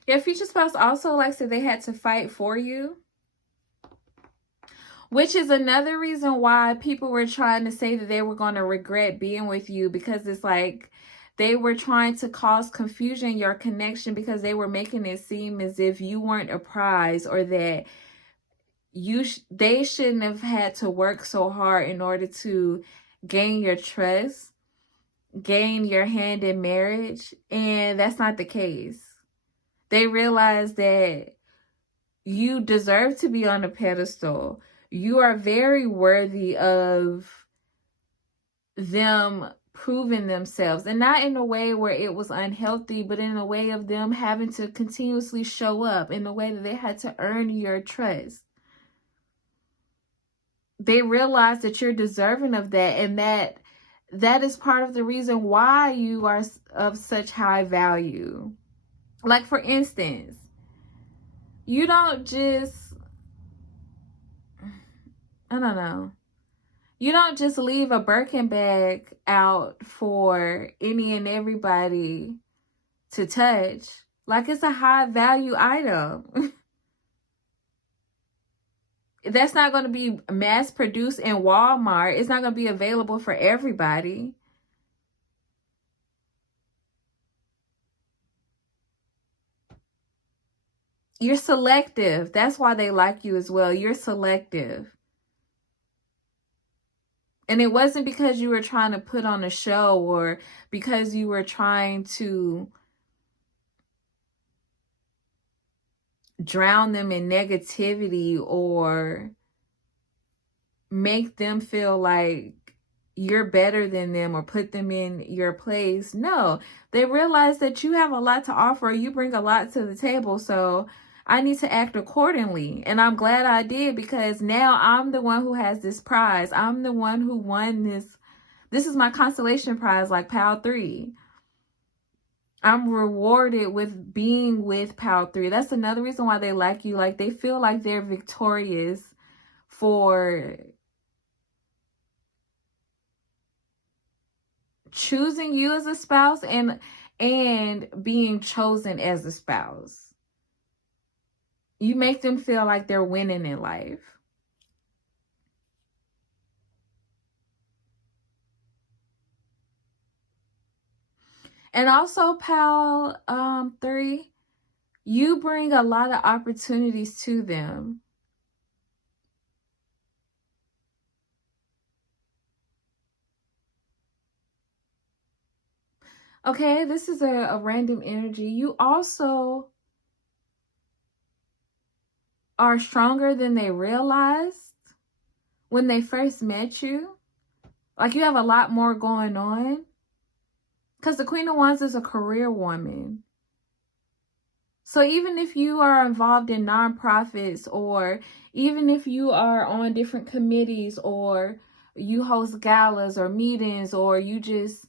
Your future spouse also likes that they had to fight for you. Which is another reason why people were trying to say that they were going to regret being with you, because it's like they were trying to cause confusion in your connection because they were making it seem as if you weren't a prize or that they shouldn't have had to work so hard in order to gain your trust, gain your hand in marriage. And that's not the case. They realize that you deserve to be on a pedestal. You are very worthy of them proving themselves, and not in a way where it was unhealthy, but in a way of them having to continuously show up, in a way that they had to earn your trust. They realize that you're deserving of that, and that is part of the reason why you are of such high value. Like, for instance, you don't just, I don't know. You don't just leave a Birkin bag out for any and everybody to touch. Like, it's a high value item. That's not going to be mass produced in Walmart. It's not going to be available for everybody. You're selective. That's why they like you as well. You're selective. And it wasn't because you were trying to put on a show or because you were trying to drown them in negativity or make them feel like you're better than them or put them in your place. No, they realize that you have a lot to offer. You bring a lot to the table. So I need to act accordingly. And I'm glad I did, because now I'm the one who has this prize. I'm the one who won this. This is my consolation prize, like PAL 3. I'm rewarded with being with PAL 3. That's another reason why they like you. Like, they feel like they're victorious for choosing you as a spouse and being chosen as a spouse. You make them feel like they're winning in life. And also, PAL 3, You bring a lot of opportunities to them. Okay, this is a random energy. You also are stronger than they realized when they first met you. Like, you have a lot more going on. Because the Queen of Wands is a career woman. So even if you are involved in nonprofits, or even if you are on different committees, or you host galas or meetings, or you just,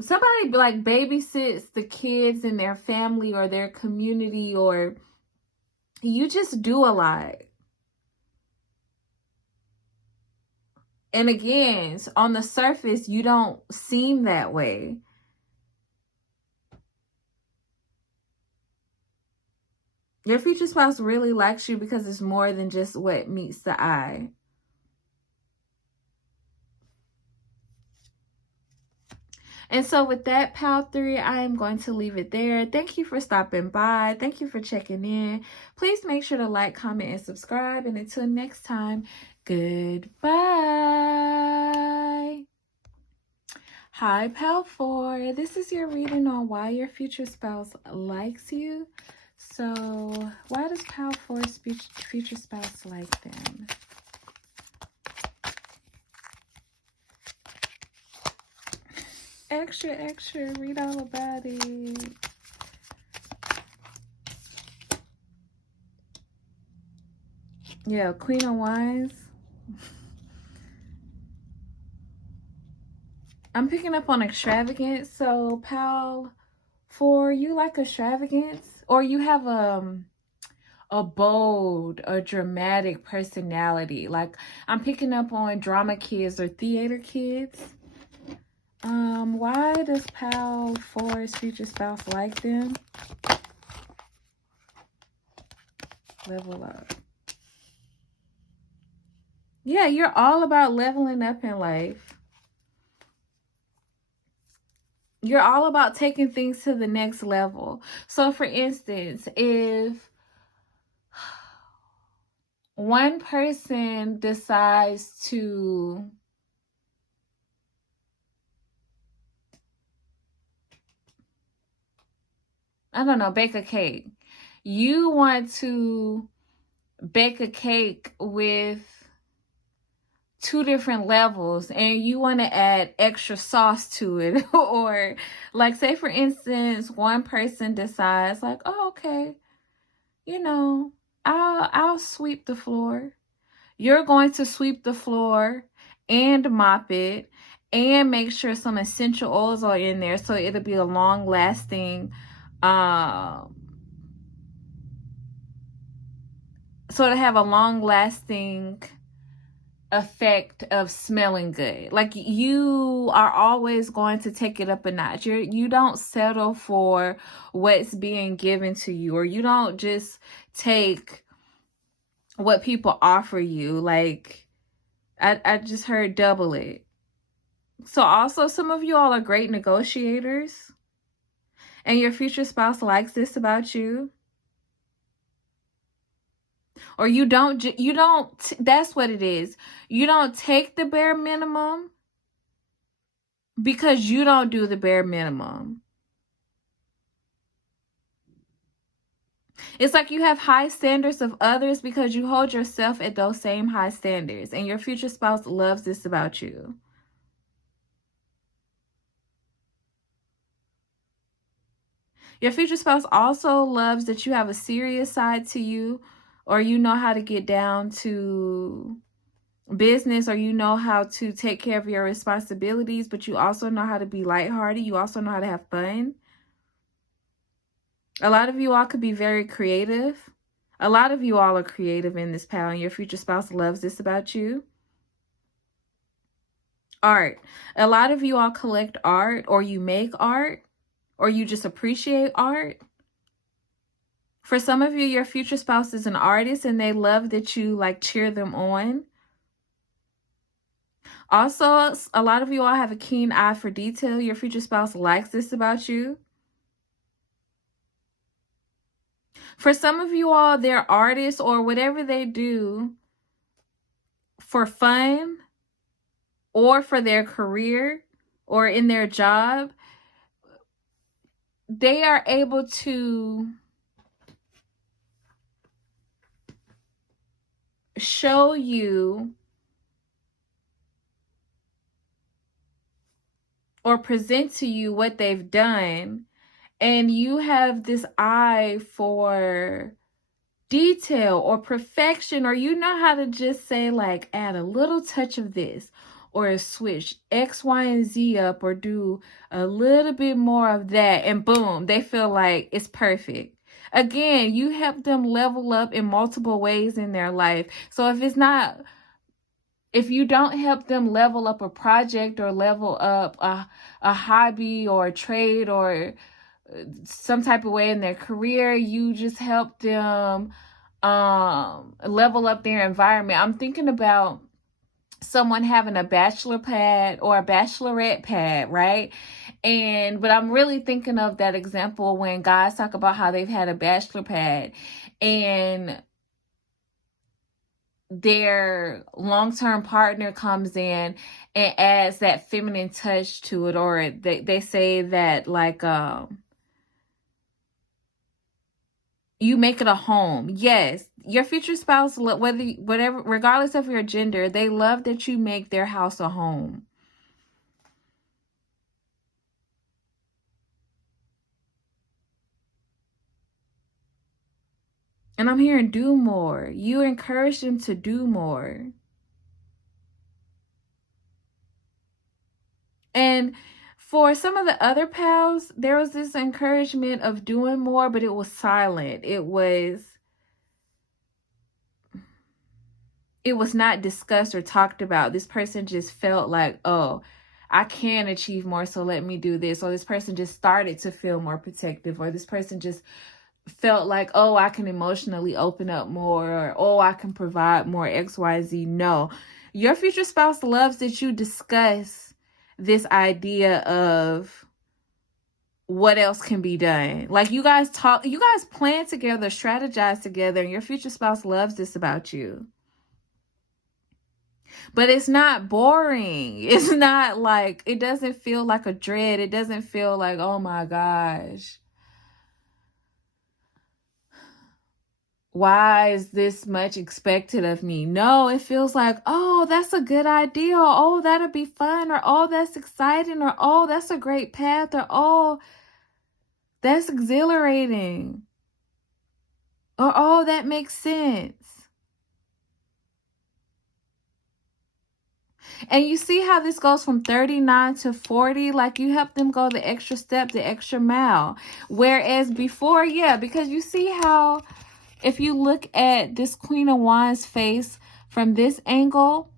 somebody like babysits the kids in their family or their community, or you just do a lot. And again, on the surface, you don't seem that way. Your future spouse really likes you because it's more than just what meets the eye. And so with that, Pal 3, I am going to leave it there. Thank you for stopping by. Thank you for checking in. Please make sure to like, comment, and subscribe. And until next time, goodbye. Hi, Pal 4. This is your reading on why your future spouse likes you. So, why does Pal 4's future spouse like them? Extra, read all about it. Yeah, Queen of Wands. I'm picking up on extravagance. So, Pal 4, you like extravagance? Or you have a bold, a dramatic personality. Like, I'm picking up on drama kids or theater kids. Why does Pal 4's future spouse like them? Level up. Yeah, you're all about leveling up in life. You're all about taking things to the next level. So, for instance, if one person decides to, I don't know, bake a cake. You want to bake a cake with 2 different levels, and you want to add extra sauce to it. Or, like, say for instance, one person decides like, oh, okay, you know, I'll sweep the floor. You're going to sweep the floor and mop it and make sure some essential oils are in there, so it'll be a long lasting so to have a long lasting effect of smelling good. Like, you are always going to take it up a notch. You don't settle for what's being given to you, or you don't just take what people offer you. Like, I just heard double it. So also, some of you all are great negotiators, and your future spouse likes this about you. Or you don't, that's what it is. You don't take the bare minimum because you don't do the bare minimum. It's like you have high standards of others because you hold yourself at those same high standards, and your future spouse loves this about you. Your future spouse also loves that you have a serious side to you, or you know how to get down to business, or you know how to take care of your responsibilities, but you also know how to be lighthearted. You also know how to have fun. A lot of you all could be very creative. A lot of you all are creative in this pal, and your future spouse loves this about you. Art. A lot of you all collect art, or you make art, or you just appreciate art. For some of you, your future spouse is an artist, and they love that you like cheer them on. Also, a lot of you all have a keen eye for detail. Your future spouse likes this about you. For some of you all, they're artists or whatever they do for fun or for their career or in their job. They are able to show you or present to you what they've done, and you have this eye for detail or perfection, or you know how to just say, like, add a little touch of this or switch X, Y, and Z up or do a little bit more of that, and boom, they feel like it's perfect. Again, you help them level up in multiple ways in their life. So if you don't help them level up a project or level up a hobby or a trade or some type of way in their career, you just help them level up their environment. I'm thinking about someone having a bachelor pad or a bachelorette pad, right? But I'm really thinking of that example when guys talk about how they've had a bachelor pad and their long-term partner comes in and adds that feminine touch to it, or they say that, like, you make it a home. Yes, your future spouse, whatever, regardless of your gender, they love that you make their house a home. And I'm hearing do more. You encourage them to do more. And for some of the other pals, there was this encouragement of doing more, but it was silent. It was not discussed or talked about. This person just felt like, oh, I can achieve more, so let me do this. Or this person just started to feel more protective. Or this person just felt like, oh, I can emotionally open up more. Or, oh, I can provide more XYZ. No. Your future spouse loves that you discuss this idea of what else can be done. Like, you guys plan together, strategize together, and your future spouse loves this about you. But it's not boring. It's not like, it doesn't feel like a dread. It doesn't feel like, oh my gosh, why is this much expected of me? No, it feels like, oh, that's a good idea. Or, oh, that'll be fun. Or, oh, that's exciting. Or, oh, that's a great path. Or, oh, that's exhilarating. Or, oh, that makes sense. And you see how this goes from 39 to 40? Like, you help them go the extra step, the extra mile. Whereas before, yeah, because you see how, if you look at this Queen of Wands face from this angle,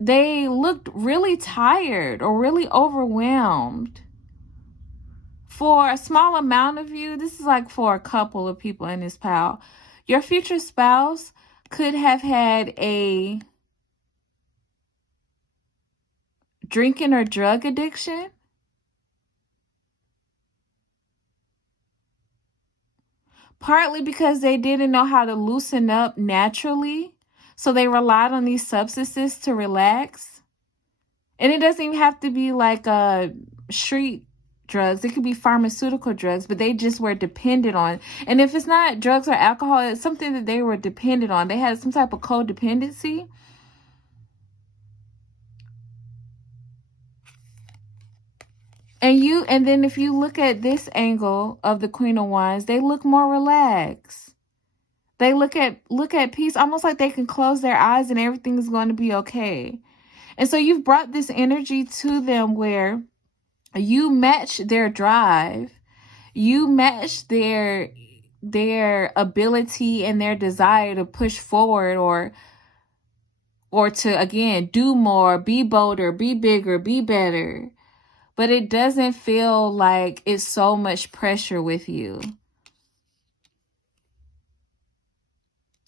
they looked really tired or really overwhelmed. For a small amount of you, this is like for a couple of people in this pile, your future spouse could have had a drinking or drug addiction. Partly because they didn't know how to loosen up naturally. So they relied on these substances to relax. And it doesn't even have to be like street drugs. It could be pharmaceutical drugs, but they just were dependent on. And if it's not drugs or alcohol, it's something that they were dependent on. They had some type of codependency. And then if you look at this angle of the Queen of Wands, they look more relaxed. They look at peace, almost like they can close their eyes and everything's going to be okay. And so you've brought this energy to them where you match their drive, you match their ability and their desire to push forward or to, again, do more, be bolder, be bigger, be better. But it doesn't feel like it's so much pressure with you.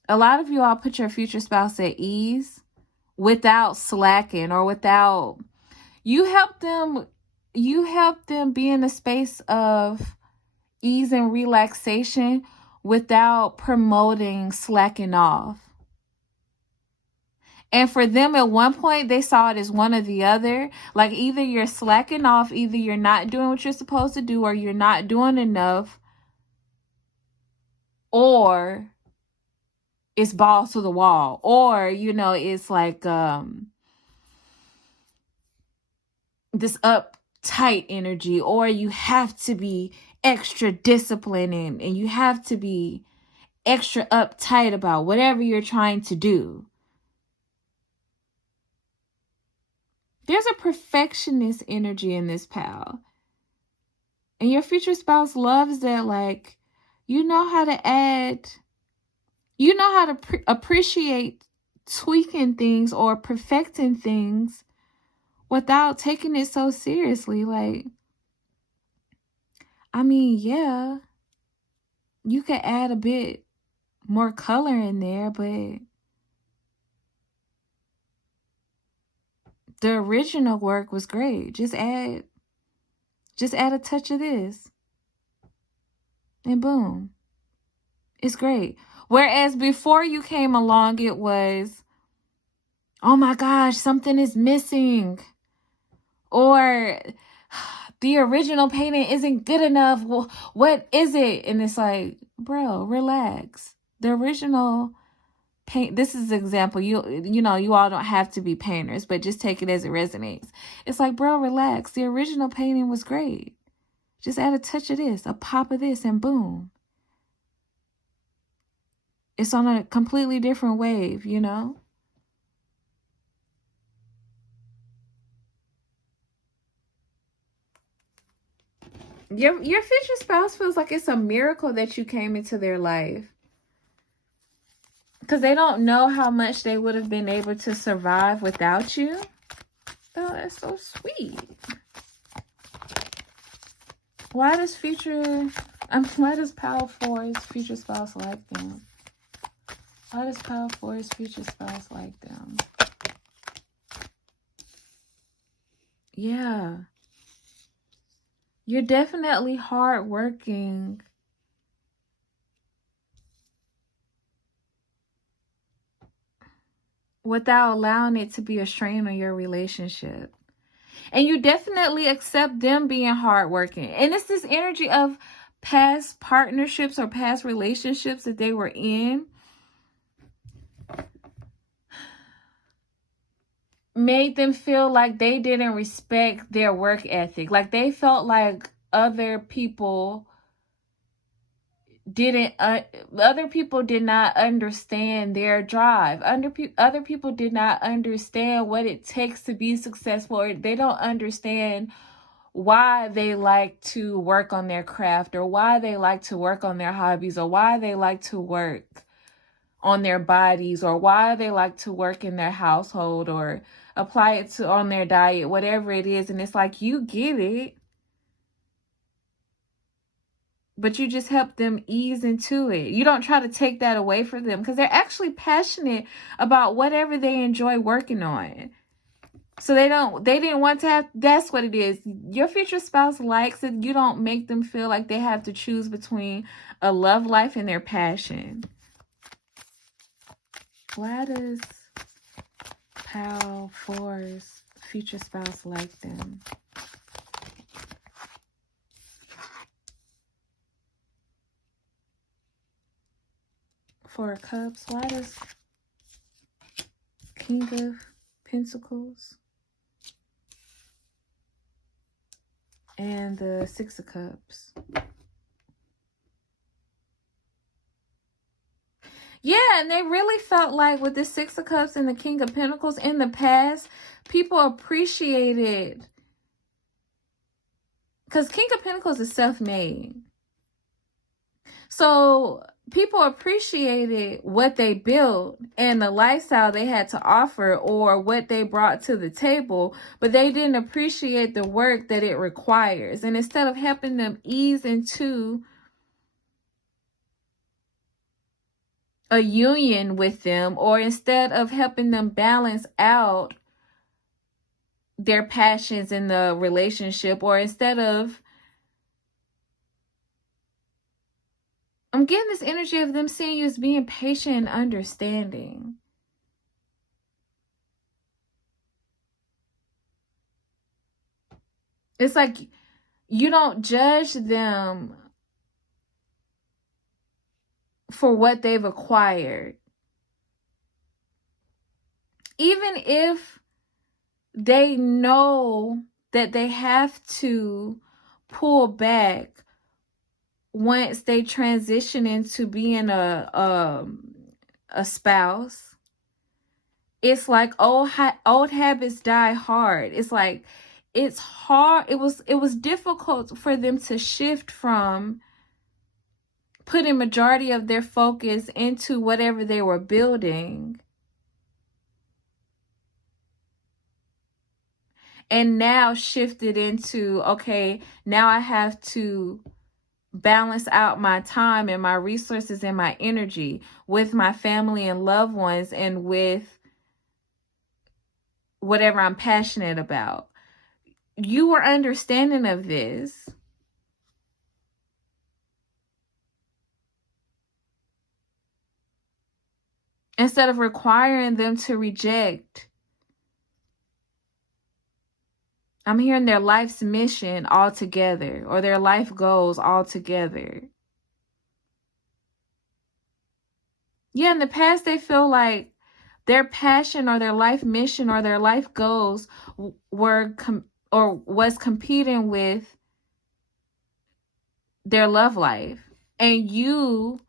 A lot of you all put your future spouse at ease without slacking or without, you help them be in a space of ease and relaxation without promoting slacking off. And for them, at one point, they saw it as one or the other. Like, either you're slacking off, either you're not doing what you're supposed to do, or you're not doing enough, or it's balls to the wall, or, it's like this uptight energy, or you have to be extra disciplined and you have to be extra uptight about whatever you're trying to do. There's a perfectionist energy in this, pal. And your future spouse loves that, like, you know how to appreciate tweaking things or perfecting things without taking it so seriously. Like, I mean, yeah, you could add a bit more color in there, but the original work was great. Just add a touch of this, and boom, it's great. Whereas before you came along, it was, oh my gosh, something is missing, or the original painting isn't good enough. Well, what is it? And it's like, bro, relax. The original paint, this is an example. You all don't have to be painters, but just take it as it resonates. It's like, bro, relax. The original painting was great. Just add a touch of this, a pop of this, and boom. It's on a completely different wave, Your future spouse feels like it's a miracle that you came into their life. Because they don't know how much they would have been able to survive without you. Oh, that's so sweet. Why does Power 4's future spouse like them? Why does Power 4's future spouse like them? Yeah. You're definitely hardworking. Without allowing it to be a strain on your relationship. And you definitely accept them being hardworking. And it's this energy of past partnerships or past relationships that they were in made them feel like they didn't respect their work ethic. Like they felt like other people did not understand their drive. Other people did not understand what it takes to be successful, or they don't understand why they like to work on their craft, or why they like to work on their hobbies, or why they like to work on their bodies, or why they like to work in their household or apply it on their diet, whatever it is. And it's like, you get it, but you just help them ease into it. You don't try to take that away from them, because they're actually passionate about whatever they enjoy working on. So they didn't want to have, that's what it is. Your future spouse likes it. You don't make them feel like they have to choose between a love life and their passion. Why does Power 4's future spouse like them? Four of Cups. Why does King of Pentacles and the Six of Cups? Yeah, and they really felt like with the Six of Cups and the King of Pentacles in the past, people appreciated, because King of Pentacles is self-made. So people appreciated what they built and the lifestyle they had to offer, or what they brought to the table, but they didn't appreciate the work that it requires. And instead of helping them ease into a union with them, or instead of helping them balance out their passions in the relationship, or instead of I'm getting this energy of them seeing you as being patient and understanding. It's like you don't judge them for what they've acquired. Even if they know that they have to pull back once they transition into being a spouse, it's like old habits die hard. It's like it's hard. It was difficult for them to shift from putting majority of their focus into whatever they were building, and now shifted into, okay, now I have to balance out my time and my resources and my energy with my family and loved ones and with whatever I'm passionate about. You were understanding of this. Instead of requiring them to reject, I'm hearing their life's mission altogether, or their life goals altogether. Yeah, in the past, they feel like their passion or their life mission or their life goals was competing with their love life. And you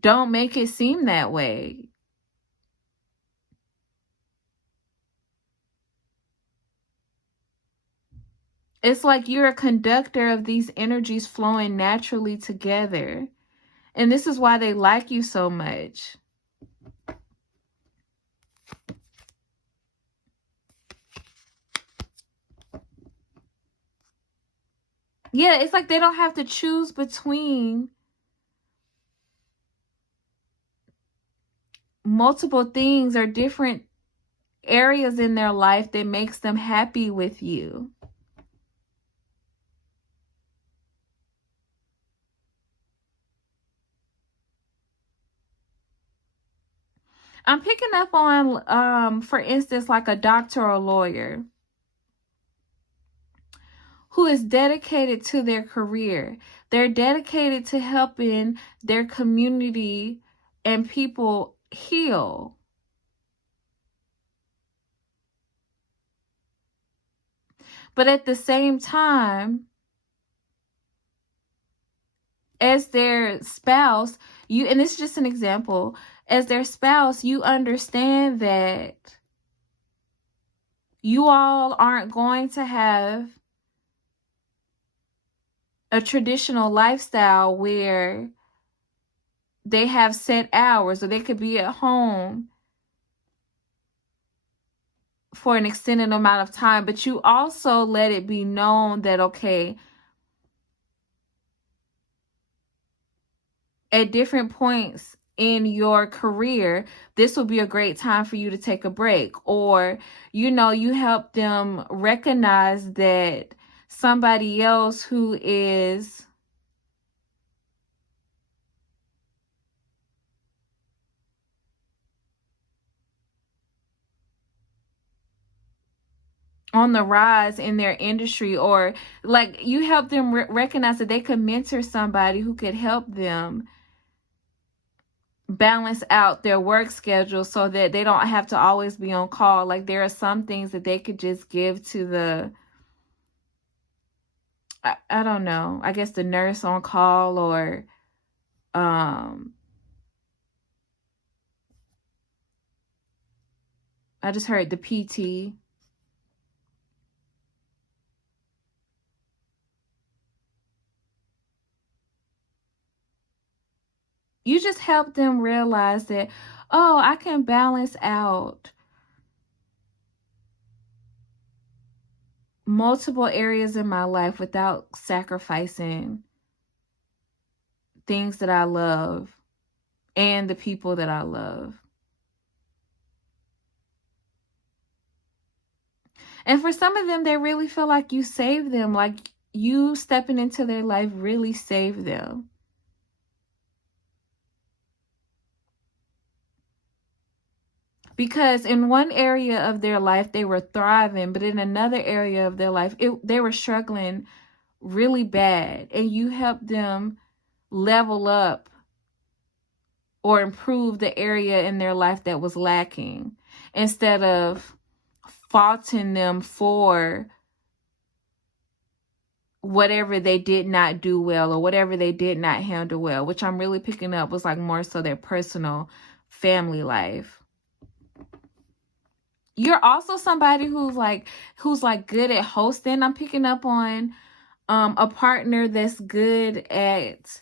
don't make it seem that way. It's like you're a conductor of these energies flowing naturally together. And this is why they like you so much. Yeah, it's like they don't have to choose between multiple things or different areas in their life that makes them happy with you. I'm picking up on, for instance, like a doctor or a lawyer who is dedicated to their career. They're dedicated to helping their community and people heal. But at the same time, as their spouse, and this is just an example, as their spouse, you understand that you all aren't going to have a traditional lifestyle where they have set hours, or they could be at home for an extended amount of time, but you also let it be known that, okay, at different points in your career, this will be a great time for you to take a break. Or, you help them recognize that somebody else who is on the rise in their industry, or like you help them recognize that they could mentor somebody who could help them balance out their work schedule so that they don't have to always be on call. Like there are some things that they could just give to the, I don't know, I guess the nurse on call, or I just heard the PT. You just help them realize that, oh, I can balance out multiple areas in my life without sacrificing things that I love and the people that I love. And for some of them, they really feel like you saved them, like you stepping into their life really saved them. Because in one area of their life, they were thriving, but in another area of their life, they were struggling really bad. And you helped them level up or improve the area in their life that was lacking, instead of faulting them for whatever they did not do well or whatever they did not handle well, which I'm really picking up was like more so their personal family life. You're also somebody who's like good at hosting. I'm picking up on a partner that's good at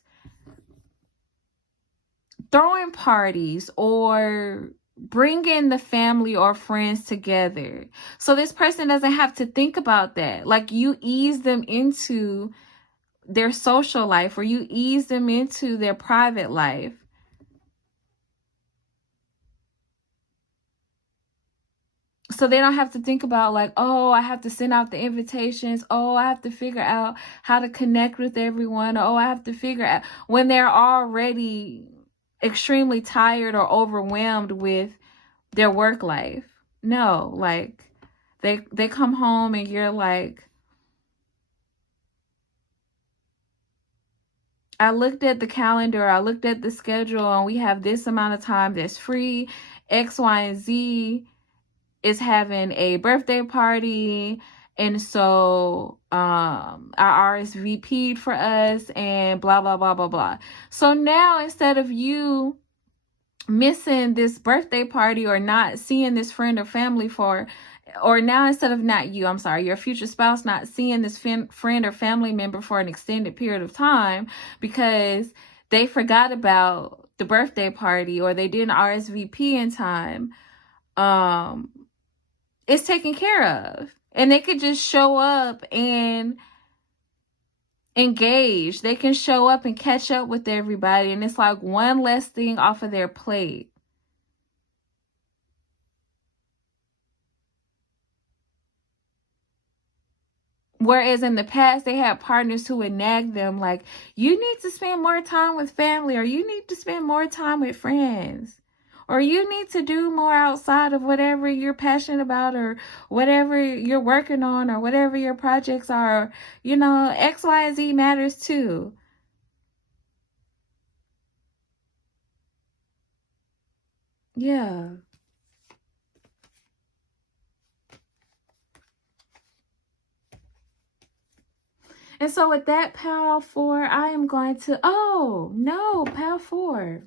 throwing parties or bringing the family or friends together. So this person doesn't have to think about that. Like, you ease them into their social life, or you ease them into their private life. So they don't have to think about like, oh, I have to send out the invitations. Oh, I have to figure out how to connect with everyone. Oh, I have to figure out, when they're already extremely tired or overwhelmed with their work life. No, like they come home and you're like, I looked at the calendar, I looked at the schedule, and we have this amount of time that's free. X, Y, and Z is having a birthday party, and so I RSVP'd for us, and blah blah blah blah blah. So now, instead of you missing this birthday party or not seeing this friend or family for, or now instead of not you, I'm sorry, your future spouse not seeing this friend or family member for an extended period of time because they forgot about the birthday party or they didn't RSVP in time, it's taken care of. And they could just show up and engage. They can show up and catch up with everybody, and it's like one less thing off of their plate. Whereas in the past, they had partners who would nag them like, you need to spend more time with family, or you need to spend more time with friends, or you need to do more outside of whatever you're passionate about, or whatever you're working on, or whatever your projects are. You know, X, Y, Z matters too. Yeah. And so with that, Pal 4, I am going to, oh, no, Pal 4.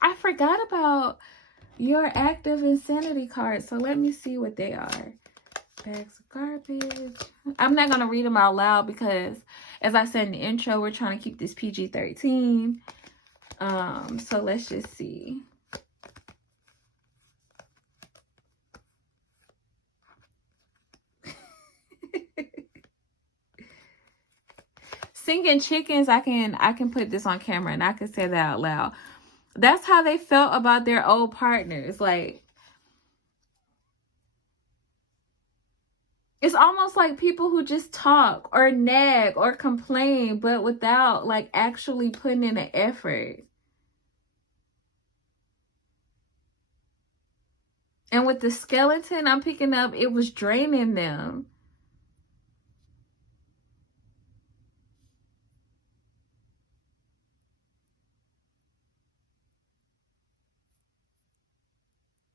I forgot about your active insanity cards. So let me see what they are. Bags of garbage. I'm not going to read them out loud because, as I said in the intro, we're trying to keep this PG-13. So let's just see. Singing chickens, I can put this on camera and I can say that out loud. That's how they felt about their old partners. Like, it's almost like people who just talk or nag or complain, but without like actually putting in an effort. And with the skeleton I'm picking up, it was draining them.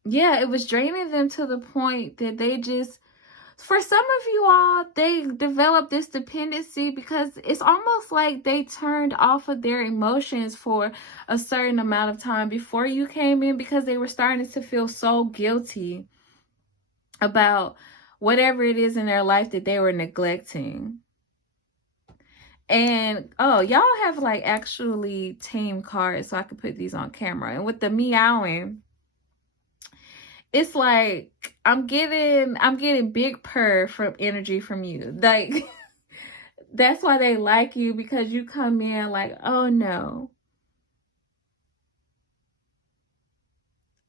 Yeah, it was draining them to the point that they just, for some of you all, they developed this dependency because it's almost like they turned off of their emotions for a certain amount of time before you came in, because they were starting to feel so guilty about whatever it is in their life that they were neglecting. And oh, y'all have like actually tame cards, so I could put these on camera. And with the meowing, it's like I'm getting big purr from energy from you. Like that's why they like you, because you come in like, oh no,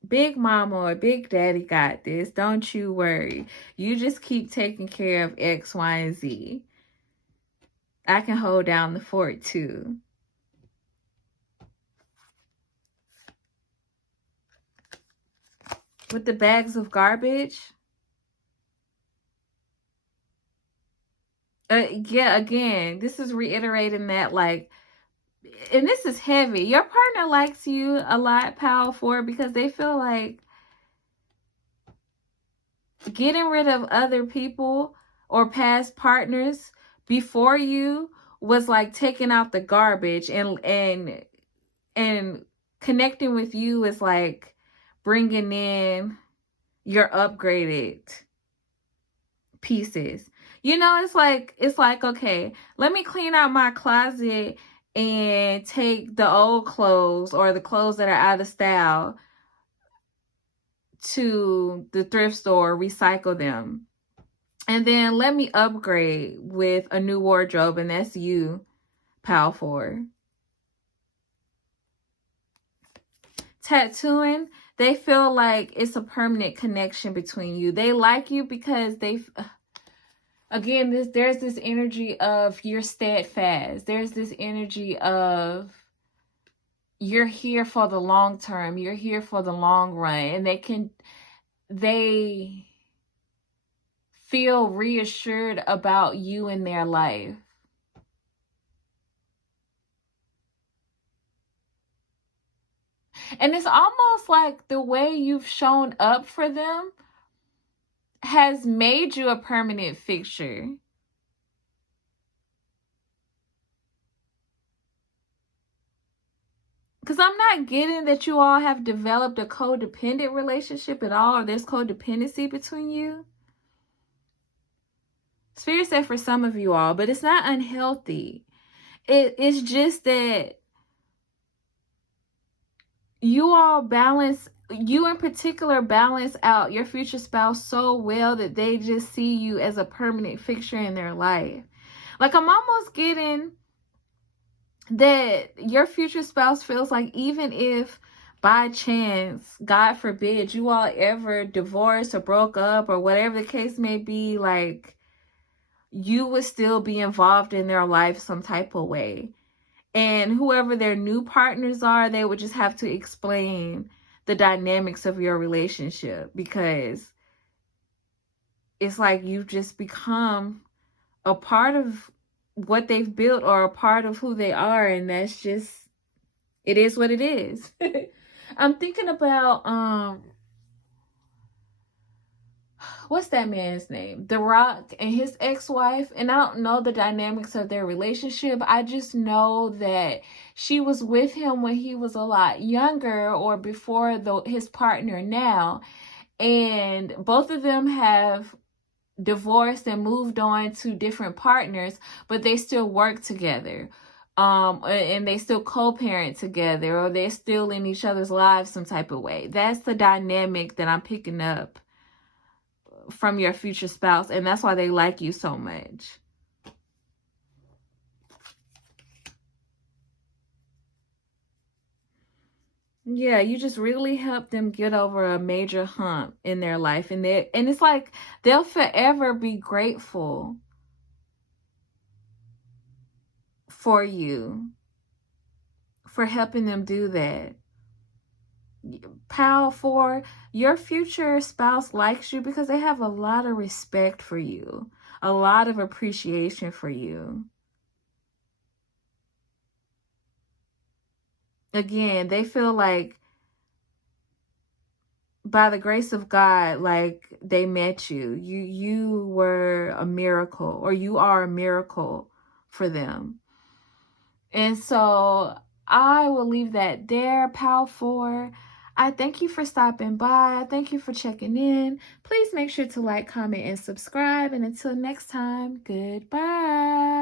big mama or big daddy got this. Don't you worry. You just keep taking care of X, Y, and Z. I can hold down the fort too. with the bags of garbage. Yeah, again, this is reiterating that, like, and this is heavy. Your partner likes you a lot, Power 4, because they feel like getting rid of other people or past partners before you was like taking out the garbage, and connecting with you is like bringing in your upgraded pieces. You know, it's like, okay, let me clean out my closet and take the old clothes or the clothes that are out of style to the thrift store, recycle them. And then let me upgrade with a new wardrobe, and that's you, Pal 4. Tattooing, they feel like it's a permanent connection between you. They like you because again, there's this energy of you're steadfast. There's this energy of you're here for the long term. You're here for the long run. And they feel reassured about you in their life. And it's almost like the way you've shown up for them has made you a permanent fixture. Because I'm not getting that you all have developed a codependent relationship at all, or there's codependency between you. Spirit said for some of you all, but it's not unhealthy. It's just that you all balance, you in particular balance out your future spouse so well that they just see you as a permanent fixture in their life. Like, I'm almost getting that your future spouse feels like even if by chance, God forbid, you all ever divorced or broke up or whatever the case may be, like, you would still be involved in their life some type of way. And whoever their new partners are, they would just have to explain the dynamics of your relationship, because it's like you've just become a part of what they've built or a part of who they are, and that's just, it is what it is. I'm thinking about what's that man's name? The Rock and his ex-wife. And I don't know the dynamics of their relationship. I just know that she was with him when he was a lot younger, or before his partner now. And both of them have divorced and moved on to different partners, but they still work together. And they still co-parent together, or they're still in each other's lives some type of way. That's the dynamic that I'm picking up from your future spouse, and that's why they like you so much. Yeah, you just really help them get over a major hump in their life, and it's like they'll forever be grateful for you for helping them do that. Pal 4, your future spouse likes you because they have a lot of respect for you, a lot of appreciation for you. Again, they feel like by the grace of God, like, they met you. You were a miracle, or you are a miracle for them. And so I will leave that there, Pal 4. I thank you for stopping by. Thank you for checking in. Please make sure to like, comment, and subscribe. And until next time, goodbye.